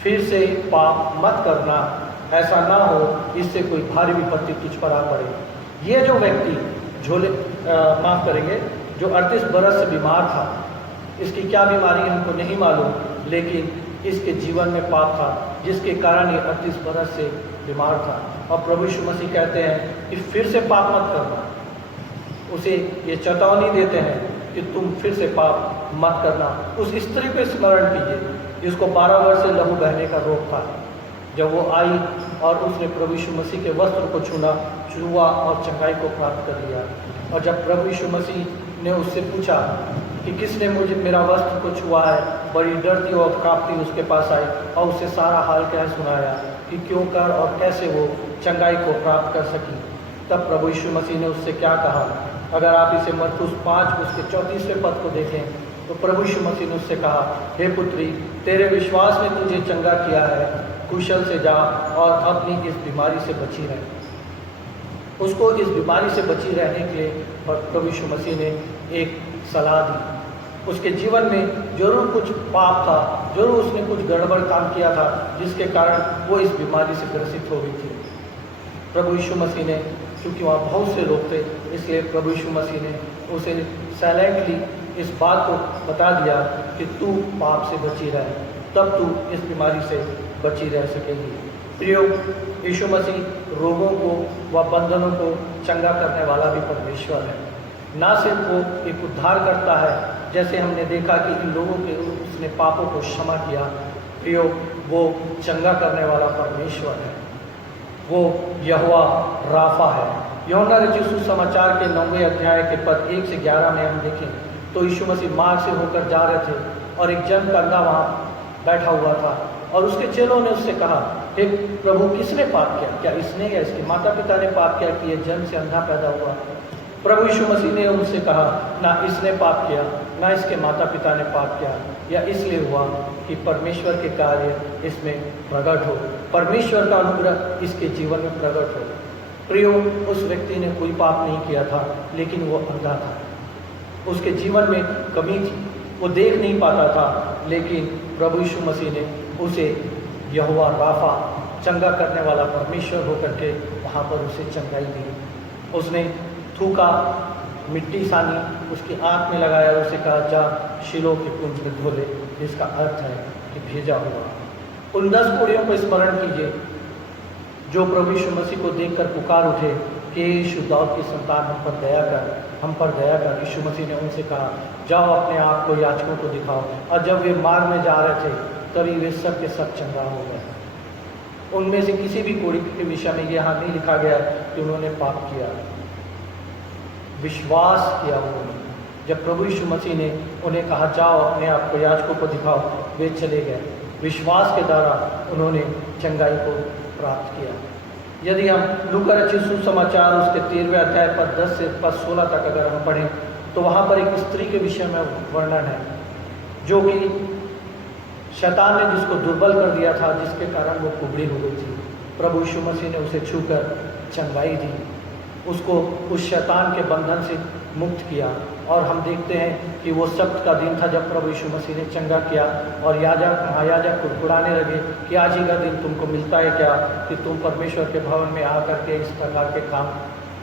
फिर से पाप मत करना, ऐसा ना हो इससे कोई भारी विपत्ति तुझ पर आ पड़े। ये जो व्यक्ति माफ़ करेंगे, जो 38 बरस से बीमार था, इसकी क्या बीमारी हमको नहीं मालूम, लेकिन इसके जीवन में पाप था जिसके कारण ये 38 बरस से बीमार था। और प्रभु यीशु मसीह कहते हैं कि फिर से पाप मत करना। उसे ये चेतावनी देते हैं कि तुम फिर से पाप मत करना। उस स्त्री को स्मरण कीजिए जिसको 12 वर्ष से लहू बहने का रोग था। जब वो आई और उसने प्रभु यीशु मसीह के वस्त्र को छुआ और चंगाई को प्राप्त कर लिया। और जब प्रभु यीशु मसीह ने उससे पूछा कि किसने मुझे मेरा वस्त्र को छुआ है, बड़ी डरती और कांपती उसके पास आई और उससे सारा हाल क्या सुनाया कि क्यों कर और कैसे वो चंगाई को प्राप्त कर सकी। तब प्रभु यीशु मसीह ने उससे क्या कहा, अगर आप इसे मरकुस 5 उसके 34वें पद को देखें तो प्रभु यीशु मसीह ने उससे कहा, हे पुत्री, तेरे विश्वास ने तुझे चंगा किया है, कुशल से जा और अपनी इस बीमारी से बची रहे। उसको इस बीमारी से बची रहने के लिए प्रभु यीशु मसीह ने एक सलाह दी। उसके जीवन में जरूर कुछ पाप था, जरूर उसने कुछ गड़बड़ काम किया था जिसके कारण वो इस बीमारी से ग्रसित हो गई थी। प्रभु यीशु मसीह ने, क्योंकि वहाँ बहुत से लोग थे, इसलिए प्रभु यीशु मसीह ने उसे साइलेंटली इस बात को बता दिया कि तू पाप से बची रहे, तब तू इस बीमारी से बची रह सकेगी। प्रियो, यीशु मसीह रोगों को व बंधनों को चंगा करने वाला भी परमेश्वर है। ना सिर्फ वो एक उद्धार करता है, जैसे हमने देखा कि इन लोगों के उसने पापों को क्षमा किया, प्रियो वो चंगा करने वाला परमेश्वर है। वो यहोवा राफा है। यूहन्ना रचित सुसमाचार के 9वें अध्याय के पद 1 से 11 में हम देखें तो यीशु मसीह मार्ग से होकर जा रहे थे और एक जन का अंधा वहाँ बैठा हुआ था और उसके चेलों ने उससे कहा, हे प्रभु, किसने पाप किया, क्या इसने या इसके माता पिता ने पाप किया कि यह जन्म से अंधा पैदा हुआ? प्रभु यीशु मसीह ने उनसे कहा, ना इसने पाप किया ना इसके माता पिता ने पाप किया, या इसलिए हुआ कि परमेश्वर के कार्य इसमें प्रकट हो, परमेश्वर का अनुग्रह इसके जीवन में प्रकट हो। प्रियो, उस व्यक्ति ने कोई पाप नहीं किया था, लेकिन वो अंधा था, उसके जीवन में कमी थी, वो देख नहीं पाता था, लेकिन प्रभु यीशु मसीह ने उसे यहोवा राफा, चंगा करने वाला परमेश्वर होकर के वहाँ पर उसे चंगाई दी। उसने थूका, मिट्टी सानी, उसकी आँख में लगाया और उसे कहा, जा शिलो के कुंज में धो ले, जिसका अर्थ है कि भेजा हुआ। उन 10 कोड़ियों को स्मरण कीजिए जो प्रभु यीशु मसीह को देखकर पुकार उठे कि यीशु दाऊद की संतान हम पर दया कर, हम पर दया कर। यीशु मसीह ने उनसे कहा, जाओ अपने आप को याजकों को दिखाओ। और जब वे मार्ग में जा रहे थे तभी वे सब के सब चंगा हो गए। उनमें से किसी भी कोड़ी के विषय में यहाँ नहीं लिखा गया कि उन्होंने पाप किया, विश्वास किया उन्होंने। जब प्रभु यीशु मसीह ने उन्हें कहा, जाओ अपने आप को याजकों को दिखाओ, वे चले गए। विश्वास के द्वारा उन्होंने चंगाई को प्राप्त किया। यदि हम लूका रचित सुसमाचार उसके 13वें अध्याय पद 10 से पद 16 तक अगर हम पढ़ें तो वहाँ पर एक स्त्री के विषय में वर्णन है, जो कि शैतान ने जिसको दुर्बल कर दिया था, जिसके कारण वो कुबड़ी हो गई थी। प्रभु यीशु मसीह ने उसे छूकर चंगाई दी, उसको उस शैतान के बंधन से मुक्त किया। और हम देखते हैं कि वो सब्त का दिन था जब प्रभु यीशु मसीह ने चंगा किया, और महायाजक कुड़कुड़ाने लगे कि आज ही का दिन तुमको मिलता है क्या कि तुम परमेश्वर के भवन में आकर के इस प्रकार के काम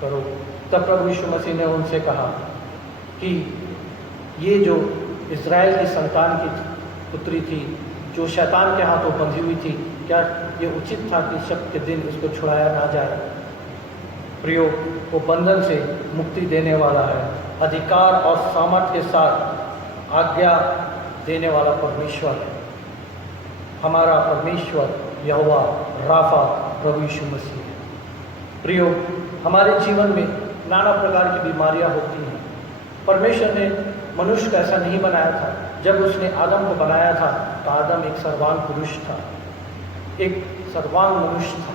करो। तब प्रभु यीशु मसीह ने उनसे कहा कि ये जो इज़राइल की संतान की पुत्री थी, जो शैतान के हाथों बंधी हुई थी, क्या ये उचित था कि सब्त के दिन इसको छुड़ाया ना जाए? प्रियो, वो बंधन से मुक्ति देने वाला है, अधिकार और सामर्थ्य के साथ आज्ञा देने वाला परमेश्वर है। हमारा परमेश्वर यहोवा राफा प्रभु यीशु मसीह है। प्रियो, हमारे जीवन में नाना प्रकार की बीमारियां होती हैं। परमेश्वर ने मनुष्य को ऐसा नहीं बनाया था। जब उसने आदम को बनाया था तो आदम एक सर्वांग पुरुष था, एक सर्वांग मनुष्य था।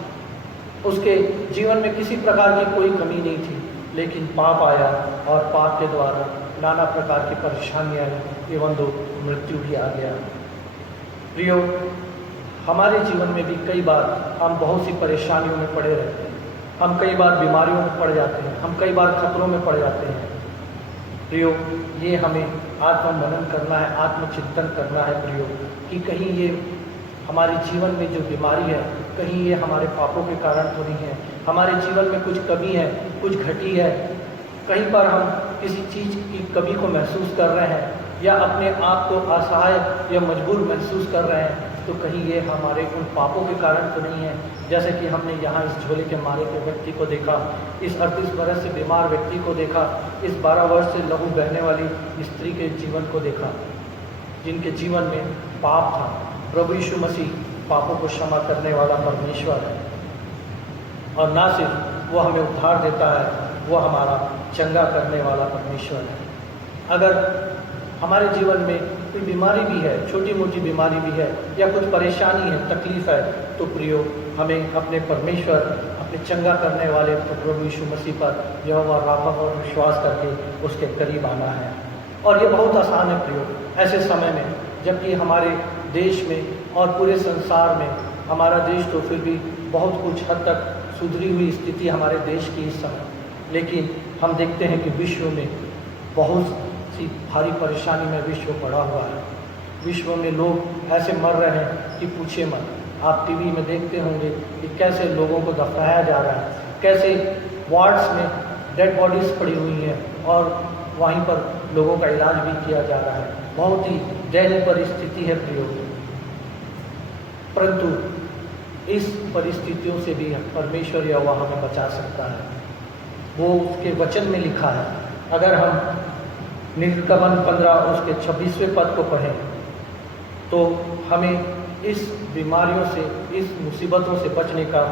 उसके जीवन में किसी प्रकार की कोई कमी नहीं थी, लेकिन पाप आया और पाप के द्वारा नाना प्रकार की परेशानियाँ एवं दो मृत्यु भी आ गया। प्रियो, हमारे जीवन में भी कई बार हम बहुत सी परेशानियों में पड़े रहते हैं, हम कई बार बीमारियों में पड़ जाते हैं, हम कई बार खतरों में पड़ जाते हैं। प्रियो, ये हमें आत्ममनन करना है, आत्मचिंतन करना है प्रियो, कि कहीं ये हमारे जीवन में जो बीमारी है, कहीं ये हमारे पापों के कारण तो नहीं है, हमारे जीवन में कुछ कमी है, कुछ घटी है, कहीं पर हम किसी चीज़ की कमी को महसूस कर रहे हैं या अपने आप को असहाय या मजबूर महसूस कर रहे हैं, तो कहीं ये हमारे उन पापों के कारण तो नहीं है। जैसे कि हमने यहाँ इस झोले के मारे के व्यक्ति को देखा, इस 38 बरस से बीमार व्यक्ति को देखा, इस 12 वर्ष से लहू बहने वाली स्त्री के जीवन को देखा, जिनके जीवन में पाप था। प्रभु यीशु मसीह पापों को क्षमा करने वाला परमेश्वर है, और ना सिर्फ वो हमें उद्धार देता है, वो हमारा चंगा करने वाला परमेश्वर है। अगर हमारे जीवन में कोई बीमारी भी है, छोटी मोटी बीमारी भी है, या कुछ परेशानी है, तकलीफ है, तो प्रियो, हमें अपने परमेश्वर, अपने चंगा करने वाले प्रभु यीशु मसीह पर यहोवा राफा पर विश्वास करके उसके करीब आना है। और ये बहुत आसान है प्रियो, ऐसे समय में जबकि हमारे देश में और पूरे संसार में, हमारा देश तो फिर भी बहुत कुछ हद तक सुधरी हुई स्थिति हमारे देश की इस समय, लेकिन हम देखते हैं कि विश्व में बहुत सी भारी परेशानी में विश्व पड़ा हुआ है। विश्व में लोग ऐसे मर रहे हैं कि पूछिए मत। आप टीवी में देखते होंगे कि कैसे लोगों को दफनाया जा रहा है, कैसे वार्ड्स में डेड बॉडीज़ पड़ी हुई हैं और वहीं पर लोगों का इलाज भी किया जा रहा है। बहुत ही दयनीय परिस्थिति है प्रियो, परंतु इस परिस्थितियों से भी परमेश्वर यहोवा हमें बचा सकता है। वो उसके वचन में लिखा है। अगर हम निर्गमन 15 उसके 26वें पद को पढ़ें तो हमें इस बीमारियों से, इस मुसीबतों से बचने का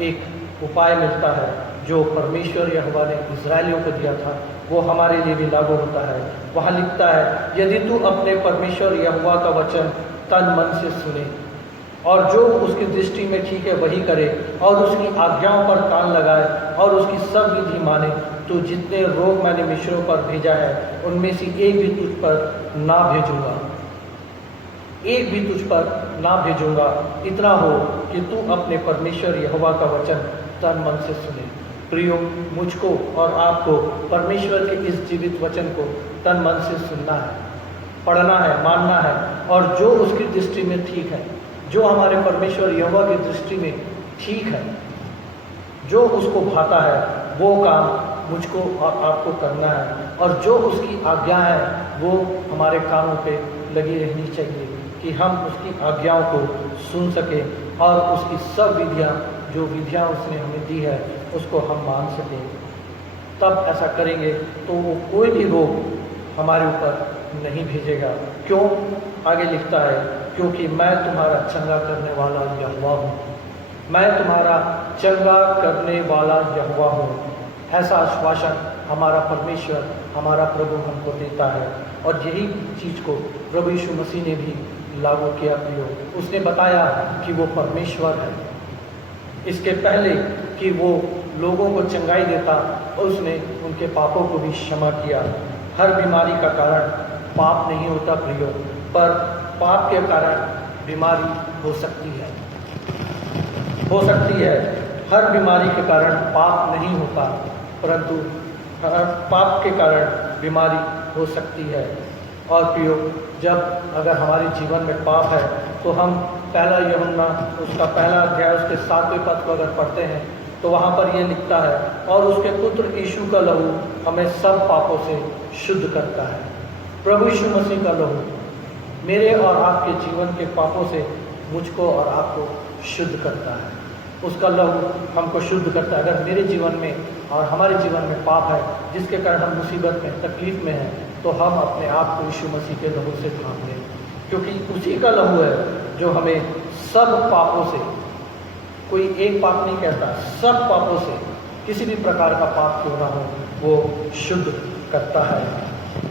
एक उपाय मिलता है जो परमेश्वर यहोवा ने इज़राइलियों को दिया था, वो हमारे लिए भी लागू होता है। वहाँ लिखता है, यदि तू अपने परमेश्वर यहोवा का वचन तन मन से सुने और जो उसकी दृष्टि में ठीक है वही करे और उसकी आज्ञाओं पर कान लगाए और उसकी सब विधि माने, तो जितने रोग मैंने मिस्रों पर भेजा है उनमें से एक भी तुझ पर ना भेजूंगा, एक भी तुझ पर ना भेजूंगा। इतना हो कि तू अपने परमेश्वर यहोवा का वचन तन मन से सुने। प्रियो, मुझको और आपको परमेश्वर के इस जीवित वचन को तन मन से सुनना है, पढ़ना है, मानना है, और जो उसकी दृष्टि में ठीक है, जो हमारे परमेश्वर यहोवा की दृष्टि में ठीक है, जो उसको भाता है, वो काम मुझको और आपको करना है। और जो उसकी आज्ञा है वो हमारे कामों पे लगी रहनी चाहिए कि हम उसकी आज्ञाओं को सुन सकें और उसकी सब विधियाँ, जो विधियाँ उसने हमें दी है, उसको हम मान सकें। तब ऐसा करेंगे तो वो कोई भी रोग हमारे ऊपर नहीं भेजेगा। क्यों? आगे लिखता है, क्योंकि मैं तुम्हारा चंगा करने वाला यहोवा हूँ, मैं तुम्हारा चंगा करने वाला यहोवा हूँ। ऐसा आश्वासन हमारा परमेश्वर, हमारा प्रभु हमको देता है, और यही चीज़ को प्रभु यीशु मसीह ने भी लागू किया प्रियो। उसने बताया कि वो परमेश्वर है। इसके पहले कि वो लोगों को चंगाई देता और उसने उनके पापों को भी क्षमा किया। हर बीमारी का कारण पाप नहीं होता प्रियो, पर पाप के कारण बीमारी हो सकती है। हर बीमारी के कारण पाप नहीं होता, परंतु हर पाप के कारण बीमारी हो सकती है। और प्रियो, जब अगर हमारे जीवन में पाप है तो हम पहला यूहन्ना उसका पहला अध्याय उसके 7वें पद को अगर पढ़ते हैं तो वहाँ पर यह लिखता है, और उसके पुत्र यीशु का लहू हमें सब पापों से शुद्ध करता है। प्रभु यीशु मसीह का लहू मेरे और आपके जीवन के पापों से मुझको और आपको शुद्ध करता है। उसका लहू हमको शुद्ध करता है। अगर मेरे जीवन में और हमारे जीवन में पाप है जिसके कारण हम मुसीबत में, तकलीफ में हैं, तो हम अपने आप को यीशु मसीह के लहू से ढांप लें, क्योंकि उसी का लहू है जो हमें सब पापों से, कोई एक पाप नहीं कहता, सब पापों से, किसी भी प्रकार का पाप क्यों ना हो, वो शुद्ध करता है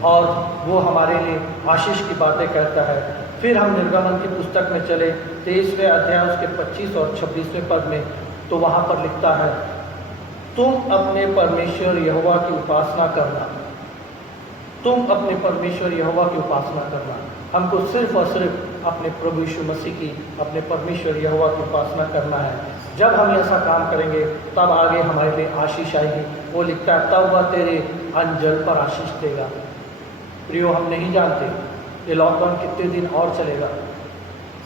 और वो हमारे लिए आशीष की बातें कहता है। फिर हम निर्गमन की पुस्तक में चले 23वें अध्याय उसके 25 और 26वें पद में, तो वहाँ पर लिखता है, तुम अपने परमेश्वर यहोवा की उपासना करना। तुम अपने परमेश्वर यहोवा की उपासना करना। हमको सिर्फ और सिर्फ अपने प्रभु यीशु मसीह की, अपने परमेश्वर यहोवा की उपासना करना है। जब हम ऐसा काम करेंगे तब आगे हमारे लिए आशीष आएगी। वो लिखता है, तब वह तेरे अन्न जल पर आशीष देगा। प्रियो, हम नहीं जानते ये लॉकडाउन कितने दिन और चलेगा।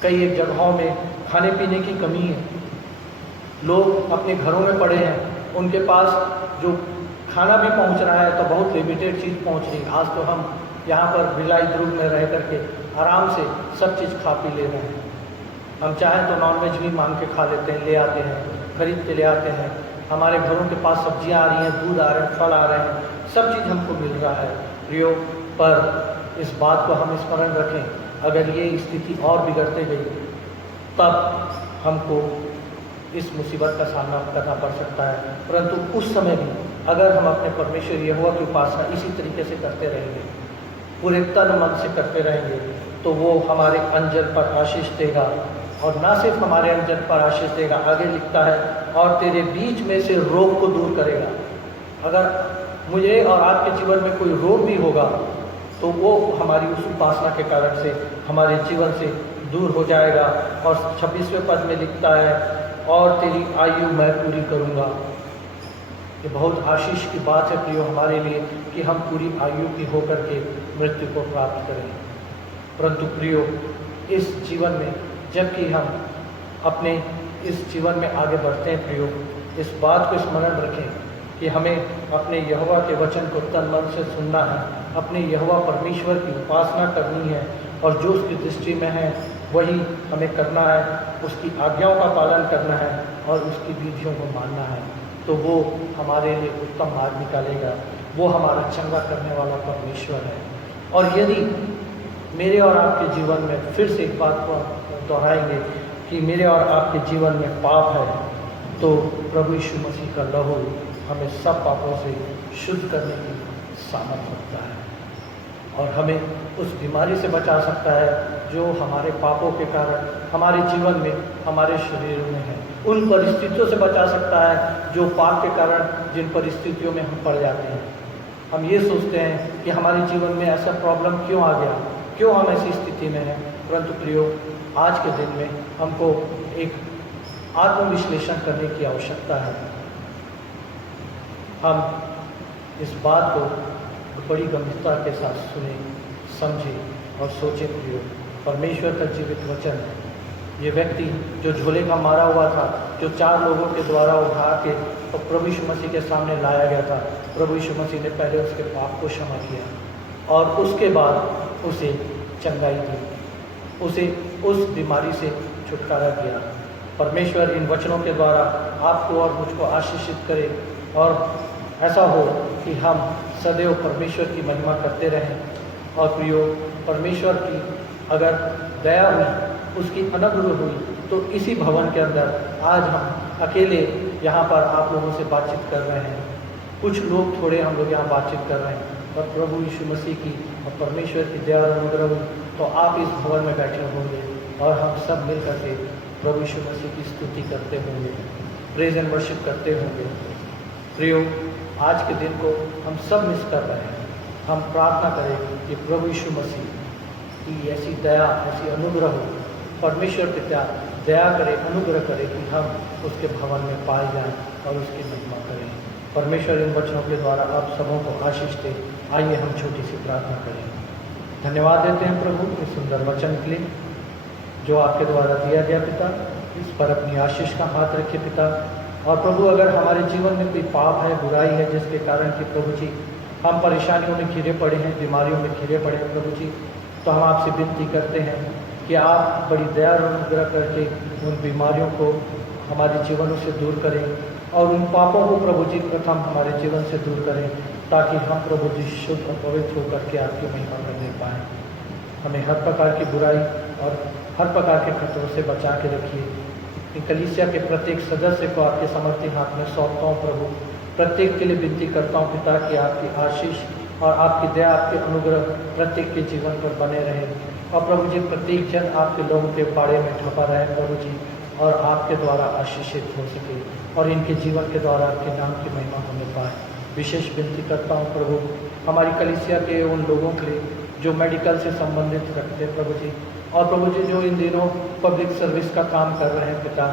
कई एक जगहों में खाने पीने की कमी है, लोग अपने घरों में पड़े हैं, उनके पास जो खाना भी पहुंच रहा है तो बहुत लिमिटेड चीज़ पहुंच रही है। आज तो हम यहाँ पर भिलाई दुर्ग में रह करके आराम से सब चीज़ खा पी ले रहे हैं। हम चाहें तो नॉनवेज भी मांग के खा लेते हैं, ले आते हैं, खरीद के ले आते हैं। हमारे घरों के पास सब्जियाँ आ रही हैं, दूध आ रहे हैं, फल आ रहे हैं, सब चीज़ हमको मिल रहा है प्रियो। पर इस बात को हम स्मरण रखें, अगर ये स्थिति और बिगड़ते गई तब हमको इस मुसीबत का सामना करना पड़ सकता है। परंतु उस समय भी अगर हम अपने परमेश्वर यहोवा की उपासना इसी तरीके से करते रहेंगे, पूरे तन मन से करते रहेंगे, तो वो हमारे अंजन पर आशीष देगा। और ना सिर्फ हमारे अंजन पर आशीष देगा, आगे लिखता है, और तेरे बीच में से रोग को दूर करेगा। अगर मुझे और आपके जीवन में कोई रोग भी होगा तो वो हमारी उस उपासना के कारण से हमारे जीवन से दूर हो जाएगा। और 26वें पद में लिखता है, और तेरी आयु मैं पूरी करूँगा। ये बहुत आशीष की बात है प्रियो हमारे लिए कि हम पूरी आयु की होकर के मृत्यु को प्राप्त करें। परंतु प्रियो, इस जीवन में जबकि हम अपने इस जीवन में आगे बढ़ते हैं प्रियो, इस बात को स्मरण रखें कि हमें अपने यहोवा के वचन को तन मन से सुनना है, अपने यहोवा परमेश्वर की उपासना करनी है, और जो उसकी दृष्टि में है वही हमें करना है, उसकी आज्ञाओं का पालन करना है और उसकी विधियों को मानना है। तो वो हमारे लिए उत्तम मार्ग निकालेगा। वो हमारा चंगा करने वाला परमेश्वर है। और यदि मेरे और आपके जीवन में, फिर से एक बात को दोहराएंगे कि मेरे और आपके जीवन में पाप है, तो प्रभु यीशु मसीह का लहू हमें सब पापों से शुद्ध करने की सामर्थ्य रखता है और हमें उस बीमारी से बचा सकता है जो हमारे पापों के कारण हमारे जीवन में, हमारे शरीर में है। उन परिस्थितियों से बचा सकता है जो पाप के कारण जिन परिस्थितियों में हम पड़ जाते हैं। हम ये सोचते हैं कि हमारे जीवन में ऐसा प्रॉब्लम क्यों आ गया, क्यों हम ऐसी स्थिति में हैं। परंतु प्रियो, आज के दिन में हमको एक आत्मविश्लेषण करने की आवश्यकता है। हम इस बात को बड़ी गंभीरता के साथ सुने, समझे और सोचे प्रियो। परमेश्वर का जीवित वचन, ये व्यक्ति जो झोले का मारा हुआ था, जो 4 लोगों के द्वारा उठा के तो प्रभु यीशु मसीह के सामने लाया गया था, प्रभु यीशु मसीह ने पहले उसके पाप को क्षमा किया और उसके बाद उसे चंगाई दी, उसे उस बीमारी से छुटकारा दिया। परमेश्वर इन वचनों के द्वारा आपको और मुझको आशीषित करे और ऐसा हो कि हम सदैव परमेश्वर की महिमा करते रहें। और प्रियो, परमेश्वर की अगर दया हुई, उसकी अनुग्रह हुई, तो इसी भवन के अंदर आज हम अकेले यहाँ पर आप लोगों से बातचीत कर रहे हैं। कुछ लोग थोड़े हम लोग यहाँ बातचीत कर रहे हैं, और प्रभु यीशु मसीह की और परमेश्वर की दया और अनुग्रह हुई तो आप इस भवन में बैठे होंगे और हम सब मिल करके प्रभु यीशु मसीह की स्तुति करते होंगे। प्रेज एंड वर्शिप करते होंगे। प्रियो, आज के दिन को हम सब मिस कर रहे हैं। हम प्रार्थना करें कि प्रभु यीशु मसीह की ऐसी दया, ऐसी अनुग्रह हो, परमेश्वर पिता दया करे, अनुग्रह करे कि हम उसके भवन में पाए जाएं और उसकी महिमा करें। परमेश्वर इन वचनों के द्वारा आप सबों को आशीष दे। आइए हम छोटी सी प्रार्थना करें। धन्यवाद देते हैं प्रभु इस सुंदर वचन के लिए जो आपके द्वारा दिया गया पिता। इस पर अपनी आशीष का हाथ रखिए पिता। और प्रभु, अगर हमारे जीवन में कोई पाप है, बुराई है, जिसके कारण कि प्रभु जी हम परेशानियों में घिरे पड़े हैं, बीमारियों में घिरे पड़े हैं प्रभु जी, तो हम आपसे विनती करते हैं कि आप बड़ी दया और अनुग्रह करके उन बीमारियों को हमारे जीवनों से दूर करें और उन पापों को प्रभु जी प्रथम हमारे जीवन से दूर करें, ताकि हम प्रभु जी शुद्ध और पवित्र होकर के आपकी महिमा करने पाएँ। हमें हर प्रकार की बुराई और हर प्रकार के खतरों से बचा के रखिए। इन कलीसिया के प्रत्येक सदस्य को आपके समर्थी हाथ में सौंपता हूँ प्रभु। प्रत्येक के लिए विनती करता हूँ पिता कि आपकी आशीष और आपकी दया, आपके अनुग्रह प्रत्येक के जीवन पर बने रहे। और प्रभु जी, प्रत्येक जन आपके लोगों के पाड़े में ठपा रहे प्रभु जी, और आपके द्वारा आशीषित हो सके और इनके जीवन के द्वारा आपके नाम की महिमा होने पाए। विशेष विनती करता हूँ प्रभु हमारी कलीसिया के उन लोगों के लिए जो मेडिकल से संबंधित रखते हैं प्रभु जी, और प्रभु जी जो इन दिनों पब्लिक सर्विस का काम कर रहे हैं पिता।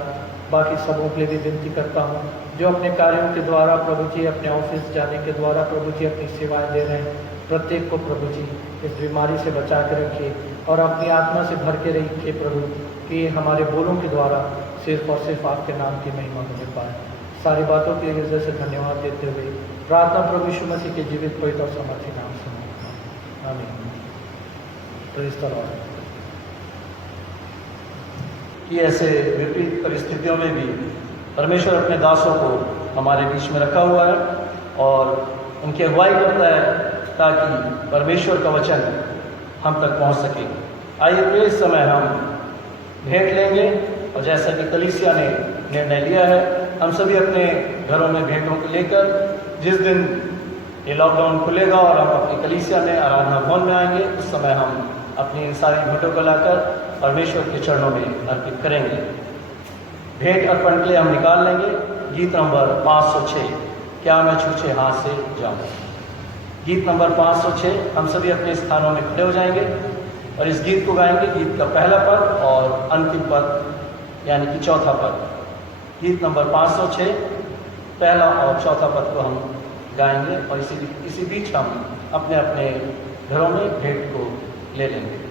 बाकी सबों के लिए भी विनती करता हूँ जो अपने कार्यों के द्वारा प्रभु जी, अपने ऑफिस जाने के द्वारा प्रभु जी अपनी सेवाएं दे रहे हैं। प्रत्येक को प्रभु जी इस बीमारी से बचा के रखिए और अपनी आत्मा से भर के रखिए प्रभु, कि हमारे बोलों के द्वारा सिर्फ और सिर्फ आपके नाम की महिमा होने पाए। सारी बातों की वजह से धन्यवाद देते हुए प्रार्थना प्रभु यीशु मसीह के जीवित पवित्र और समर्थी नाम से, आमीन। Praise the Lord. कि ऐसे विपरीत परिस्थितियों में भी परमेश्वर अपने दासों को हमारे बीच में रखा हुआ है और उनकी अगुवाई करता है ताकि परमेश्वर का वचन हम तक पहुंच सके। आइए तो इस समय हम भेंट लेंगे और जैसा कि कलीसिया ने निर्णय लिया है, हम सभी अपने घरों में भेंटों को लेकर जिस दिन ये लॉकडाउन खुलेगा और हम अपनी कलीसिया में आराधना भवन में आएंगे, उस समय हम अपनी इन सारी भेंटों को लाकर परमेश्वर के चरणों में अर्पित करेंगे। भेंट अर्पण के लिए हम निकाल लेंगे गीत नंबर 506, क्या मैं छूछे हाथ से जाऊं। गीत नंबर 506, हम सभी अपने स्थानों में खड़े हो जाएंगे और इस गीत को गाएंगे। गीत का पहला पद और अंतिम पद यानी कि चौथा पद। गीत नंबर 506 पहला और चौथा पद को हम गाएंगे और इसी बीच हम अपने अपने घरों में भेंट को ले लेंगे।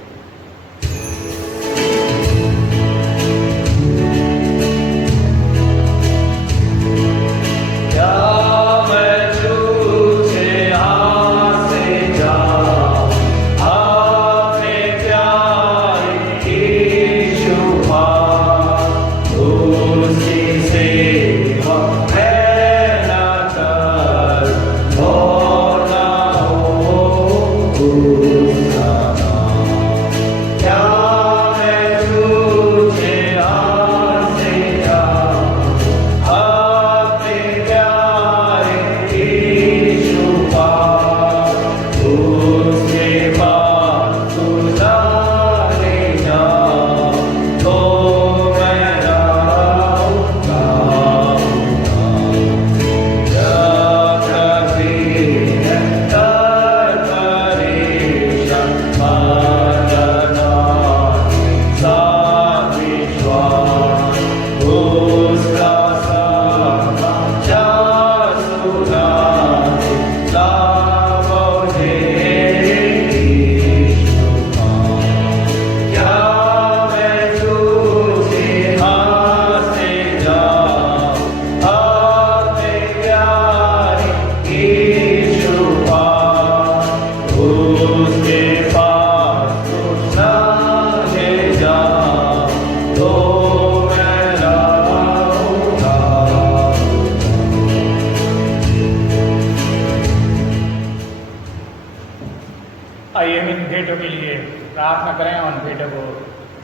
आइए इन भेंटों के लिए प्रार्थना करें और भेंटों को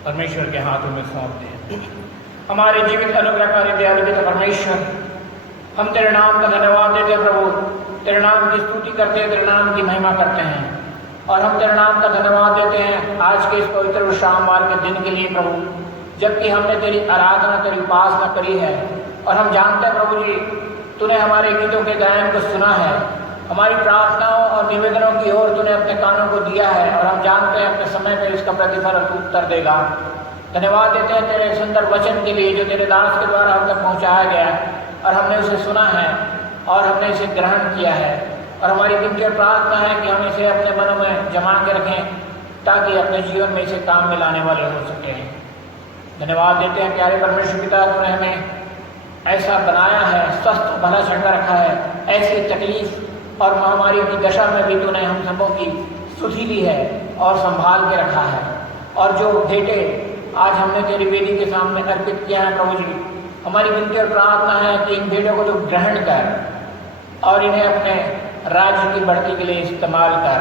परमेश्वर के हाथों में सौंप दें। हमारे जीवित अनुग्रहकारी दयालु पिता परमेश्वर, हम तेरे नाम का धन्यवाद देते हैं प्रभु, तेरे नाम की स्तुति करते हैं, तेरे नाम की महिमा करते हैं और हम तेरे नाम का धन्यवाद देते हैं आज के इस पवित्र शामवार के दिन के लिए प्रभु, जबकि हमने तेरी आराधना, तेरी उपासना करी है। और हम जानते हैं प्रभु जी, तूने हमारे गीतों के गायन को सुना है, हमारी प्रार्थनाओं और निवेदनों की ओर तूने अपने कानों को दिया है, और हम जानते हैं अपने समय पर इसका प्रतिफल उत्तर देगा। धन्यवाद देते हैं तेरे सुंदर वचन के लिए जो तेरे दास के द्वारा हम तक पहुँचाया गया है, और हमने उसे सुना है और हमने इसे ग्रहण किया है। और हमारी विनती और प्रार्थना है कि हम इसे अपने मनों में जमा के रखें, ताकि अपने जीवन में इसे काम में लाने वाले हो सकें। धन्यवाद देते हैं प्यारे परमेश्वर पिता, तूने हमें ऐसा बनाया है, स्वस्थ भला चंगा रखा है। ऐसी तकलीफ और महामारी की दशा में भी तूने हम सबों की सुधि ली है और संभाल के रखा है। और जो भेंटे आज हमने तेरी वेदी के सामने अर्पित किया है प्रभु जी, हमारी विनती और प्रार्थना है कि इन भेंटों को तू ग्रहण कर और इन्हें अपने राज्य की बढ़ती के लिए इस्तेमाल कर।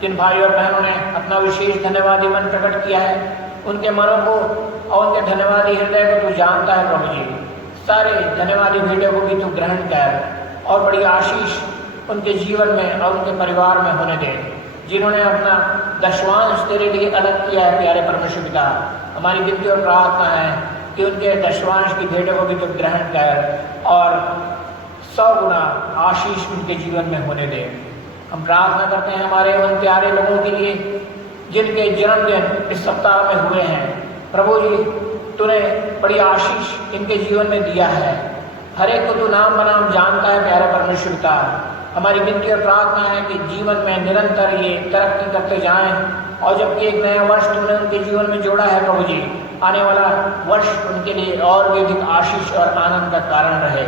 जिन भाई और बहनों ने अपना विशेष धन्यवादी मन प्रकट किया है, उनके मनों को और उनके धन्यवादी हृदय को तू जानता है प्रभु जी। सारे धन्यवादी भेंटों को भी तू ग्रहण कर और बड़ी आशीष उनके जीवन में और उनके परिवार में होने दे। जिन्होंने अपना दशवांश तेरे लिए अलग किया है प्यारे परमेश्वर पिता, हमारी विनती और प्रार्थना है कि उनके दशवांश की भेंटों को भी तू ग्रहण कर और 100 गुना आशीष उनके जीवन में होने दे। हम प्रार्थना करते हैं हमारे उन प्यारे लोगों के लिए जिनके जन्मदिन इस सप्ताह में हुए हैं। प्रभु जी, तूने बड़ी आशीष इनके जीवन में दिया है। हर एक को तू नाम बनाम जानता है प्यारे परमेश्वर पिता। हमारी विनती और प्रार्थना है कि जीवन में निरंतर ये तरक्की करते जाएं, और जबकि एक नया वर्ष तूने उनके जीवन में जोड़ा है प्रभु जी, आने वाला वर्ष उनके लिए और भी अधिक आशीष और आनंद का कारण रहे।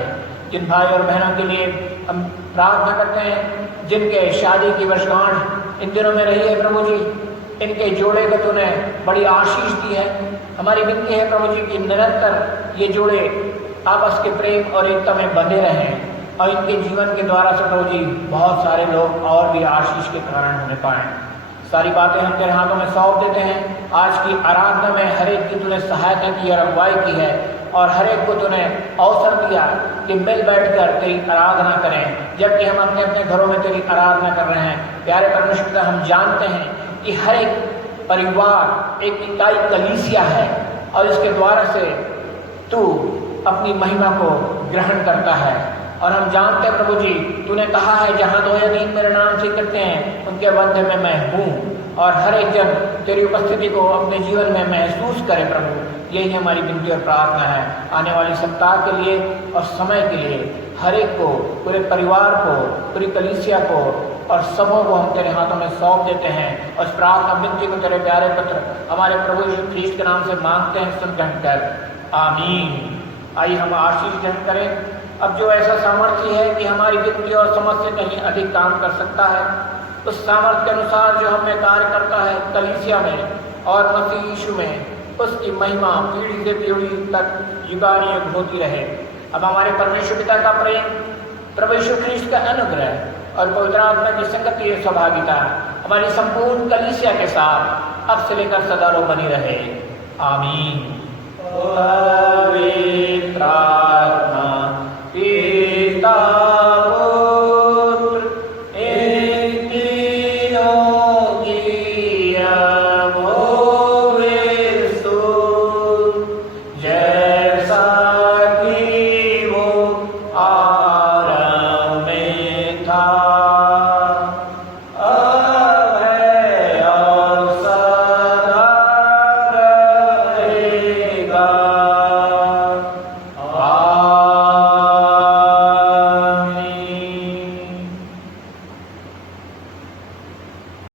जिन भाई और बहनों के लिए हम प्रार्थना करते हैं जिनके शादी की वर्षगांठ इन दिनों में रही है प्रभु जी, इनके जोड़े को तूने बड़ी आशीष दी है। हमारी विनती है प्रभु जी कि निरंतर ये जोड़े आपस के प्रेम और एकता में बंधे रहें, और इनके जीवन के द्वारा से प्रभु जी बहुत सारे लोग और भी आशीष के कारण होने पाएँ। सारी बातें हम तेरे हाथों में सौंप देते हैं। आज की आराधना में हर एक की तूने सहायता की और अगुवाई की है, और हर एक को तूने अवसर दिया कि मिल बैठकर तेरी आराधना करें, जबकि हम अपने अपने घरों में तेरी आराधना कर रहे हैं। प्यारे परमेश्वर पिता, हम जानते हैं कि हर एक परिवार एक इकाई कलीसिया है, और इसके द्वारा से तू अपनी महिमा को ग्रहण करता है। और हम जानते हैं प्रभु जी, तूने कहा है जहाँ 2 या 3 मेरे नाम से इकट्ठे हैं उनके मध्य में मैं हूँ, और हर एक जन तेरी उपस्थिति को अपने जीवन में महसूस करे प्रभु। यही हमारी विनती और प्रार्थना है। आने वाली सप्ताह के लिए और समय के लिए हर एक को, पूरे परिवार को, पूरी कलीसिया को और सबों को हम तेरे हाथों में सौंप देते हैं, और इस प्रार्थना विनती को तेरे प्यारे पुत्र हमारे प्रभु यीशु ख्रीस्त के नाम से मांगते हैं, सुन कर आमीन। आइए हम आशीष ग्रहण करें। अब जो ऐसा सामर्थ्य है कि हमारी विनती और समझ से कहीं अधिक काम कर सकता है, उस सामर्थ्य के अनुसार जो हमें कार्य करता है कलीसिया में और मसीह यीशु में, उसकी महिमा पीढ़ी से पीढ़ी तक युगानुयुग होती रहे। अब हमारे परमेश्वर पिता का प्रेम, प्रभु यीशु ख्रीस्त का अनुग्रह और पवित्र आत्मा की संगति और सहभागिता हमारी संपूर्ण कलीसिया के साथ अब से लेकर सदा बनी रहे। आमीन।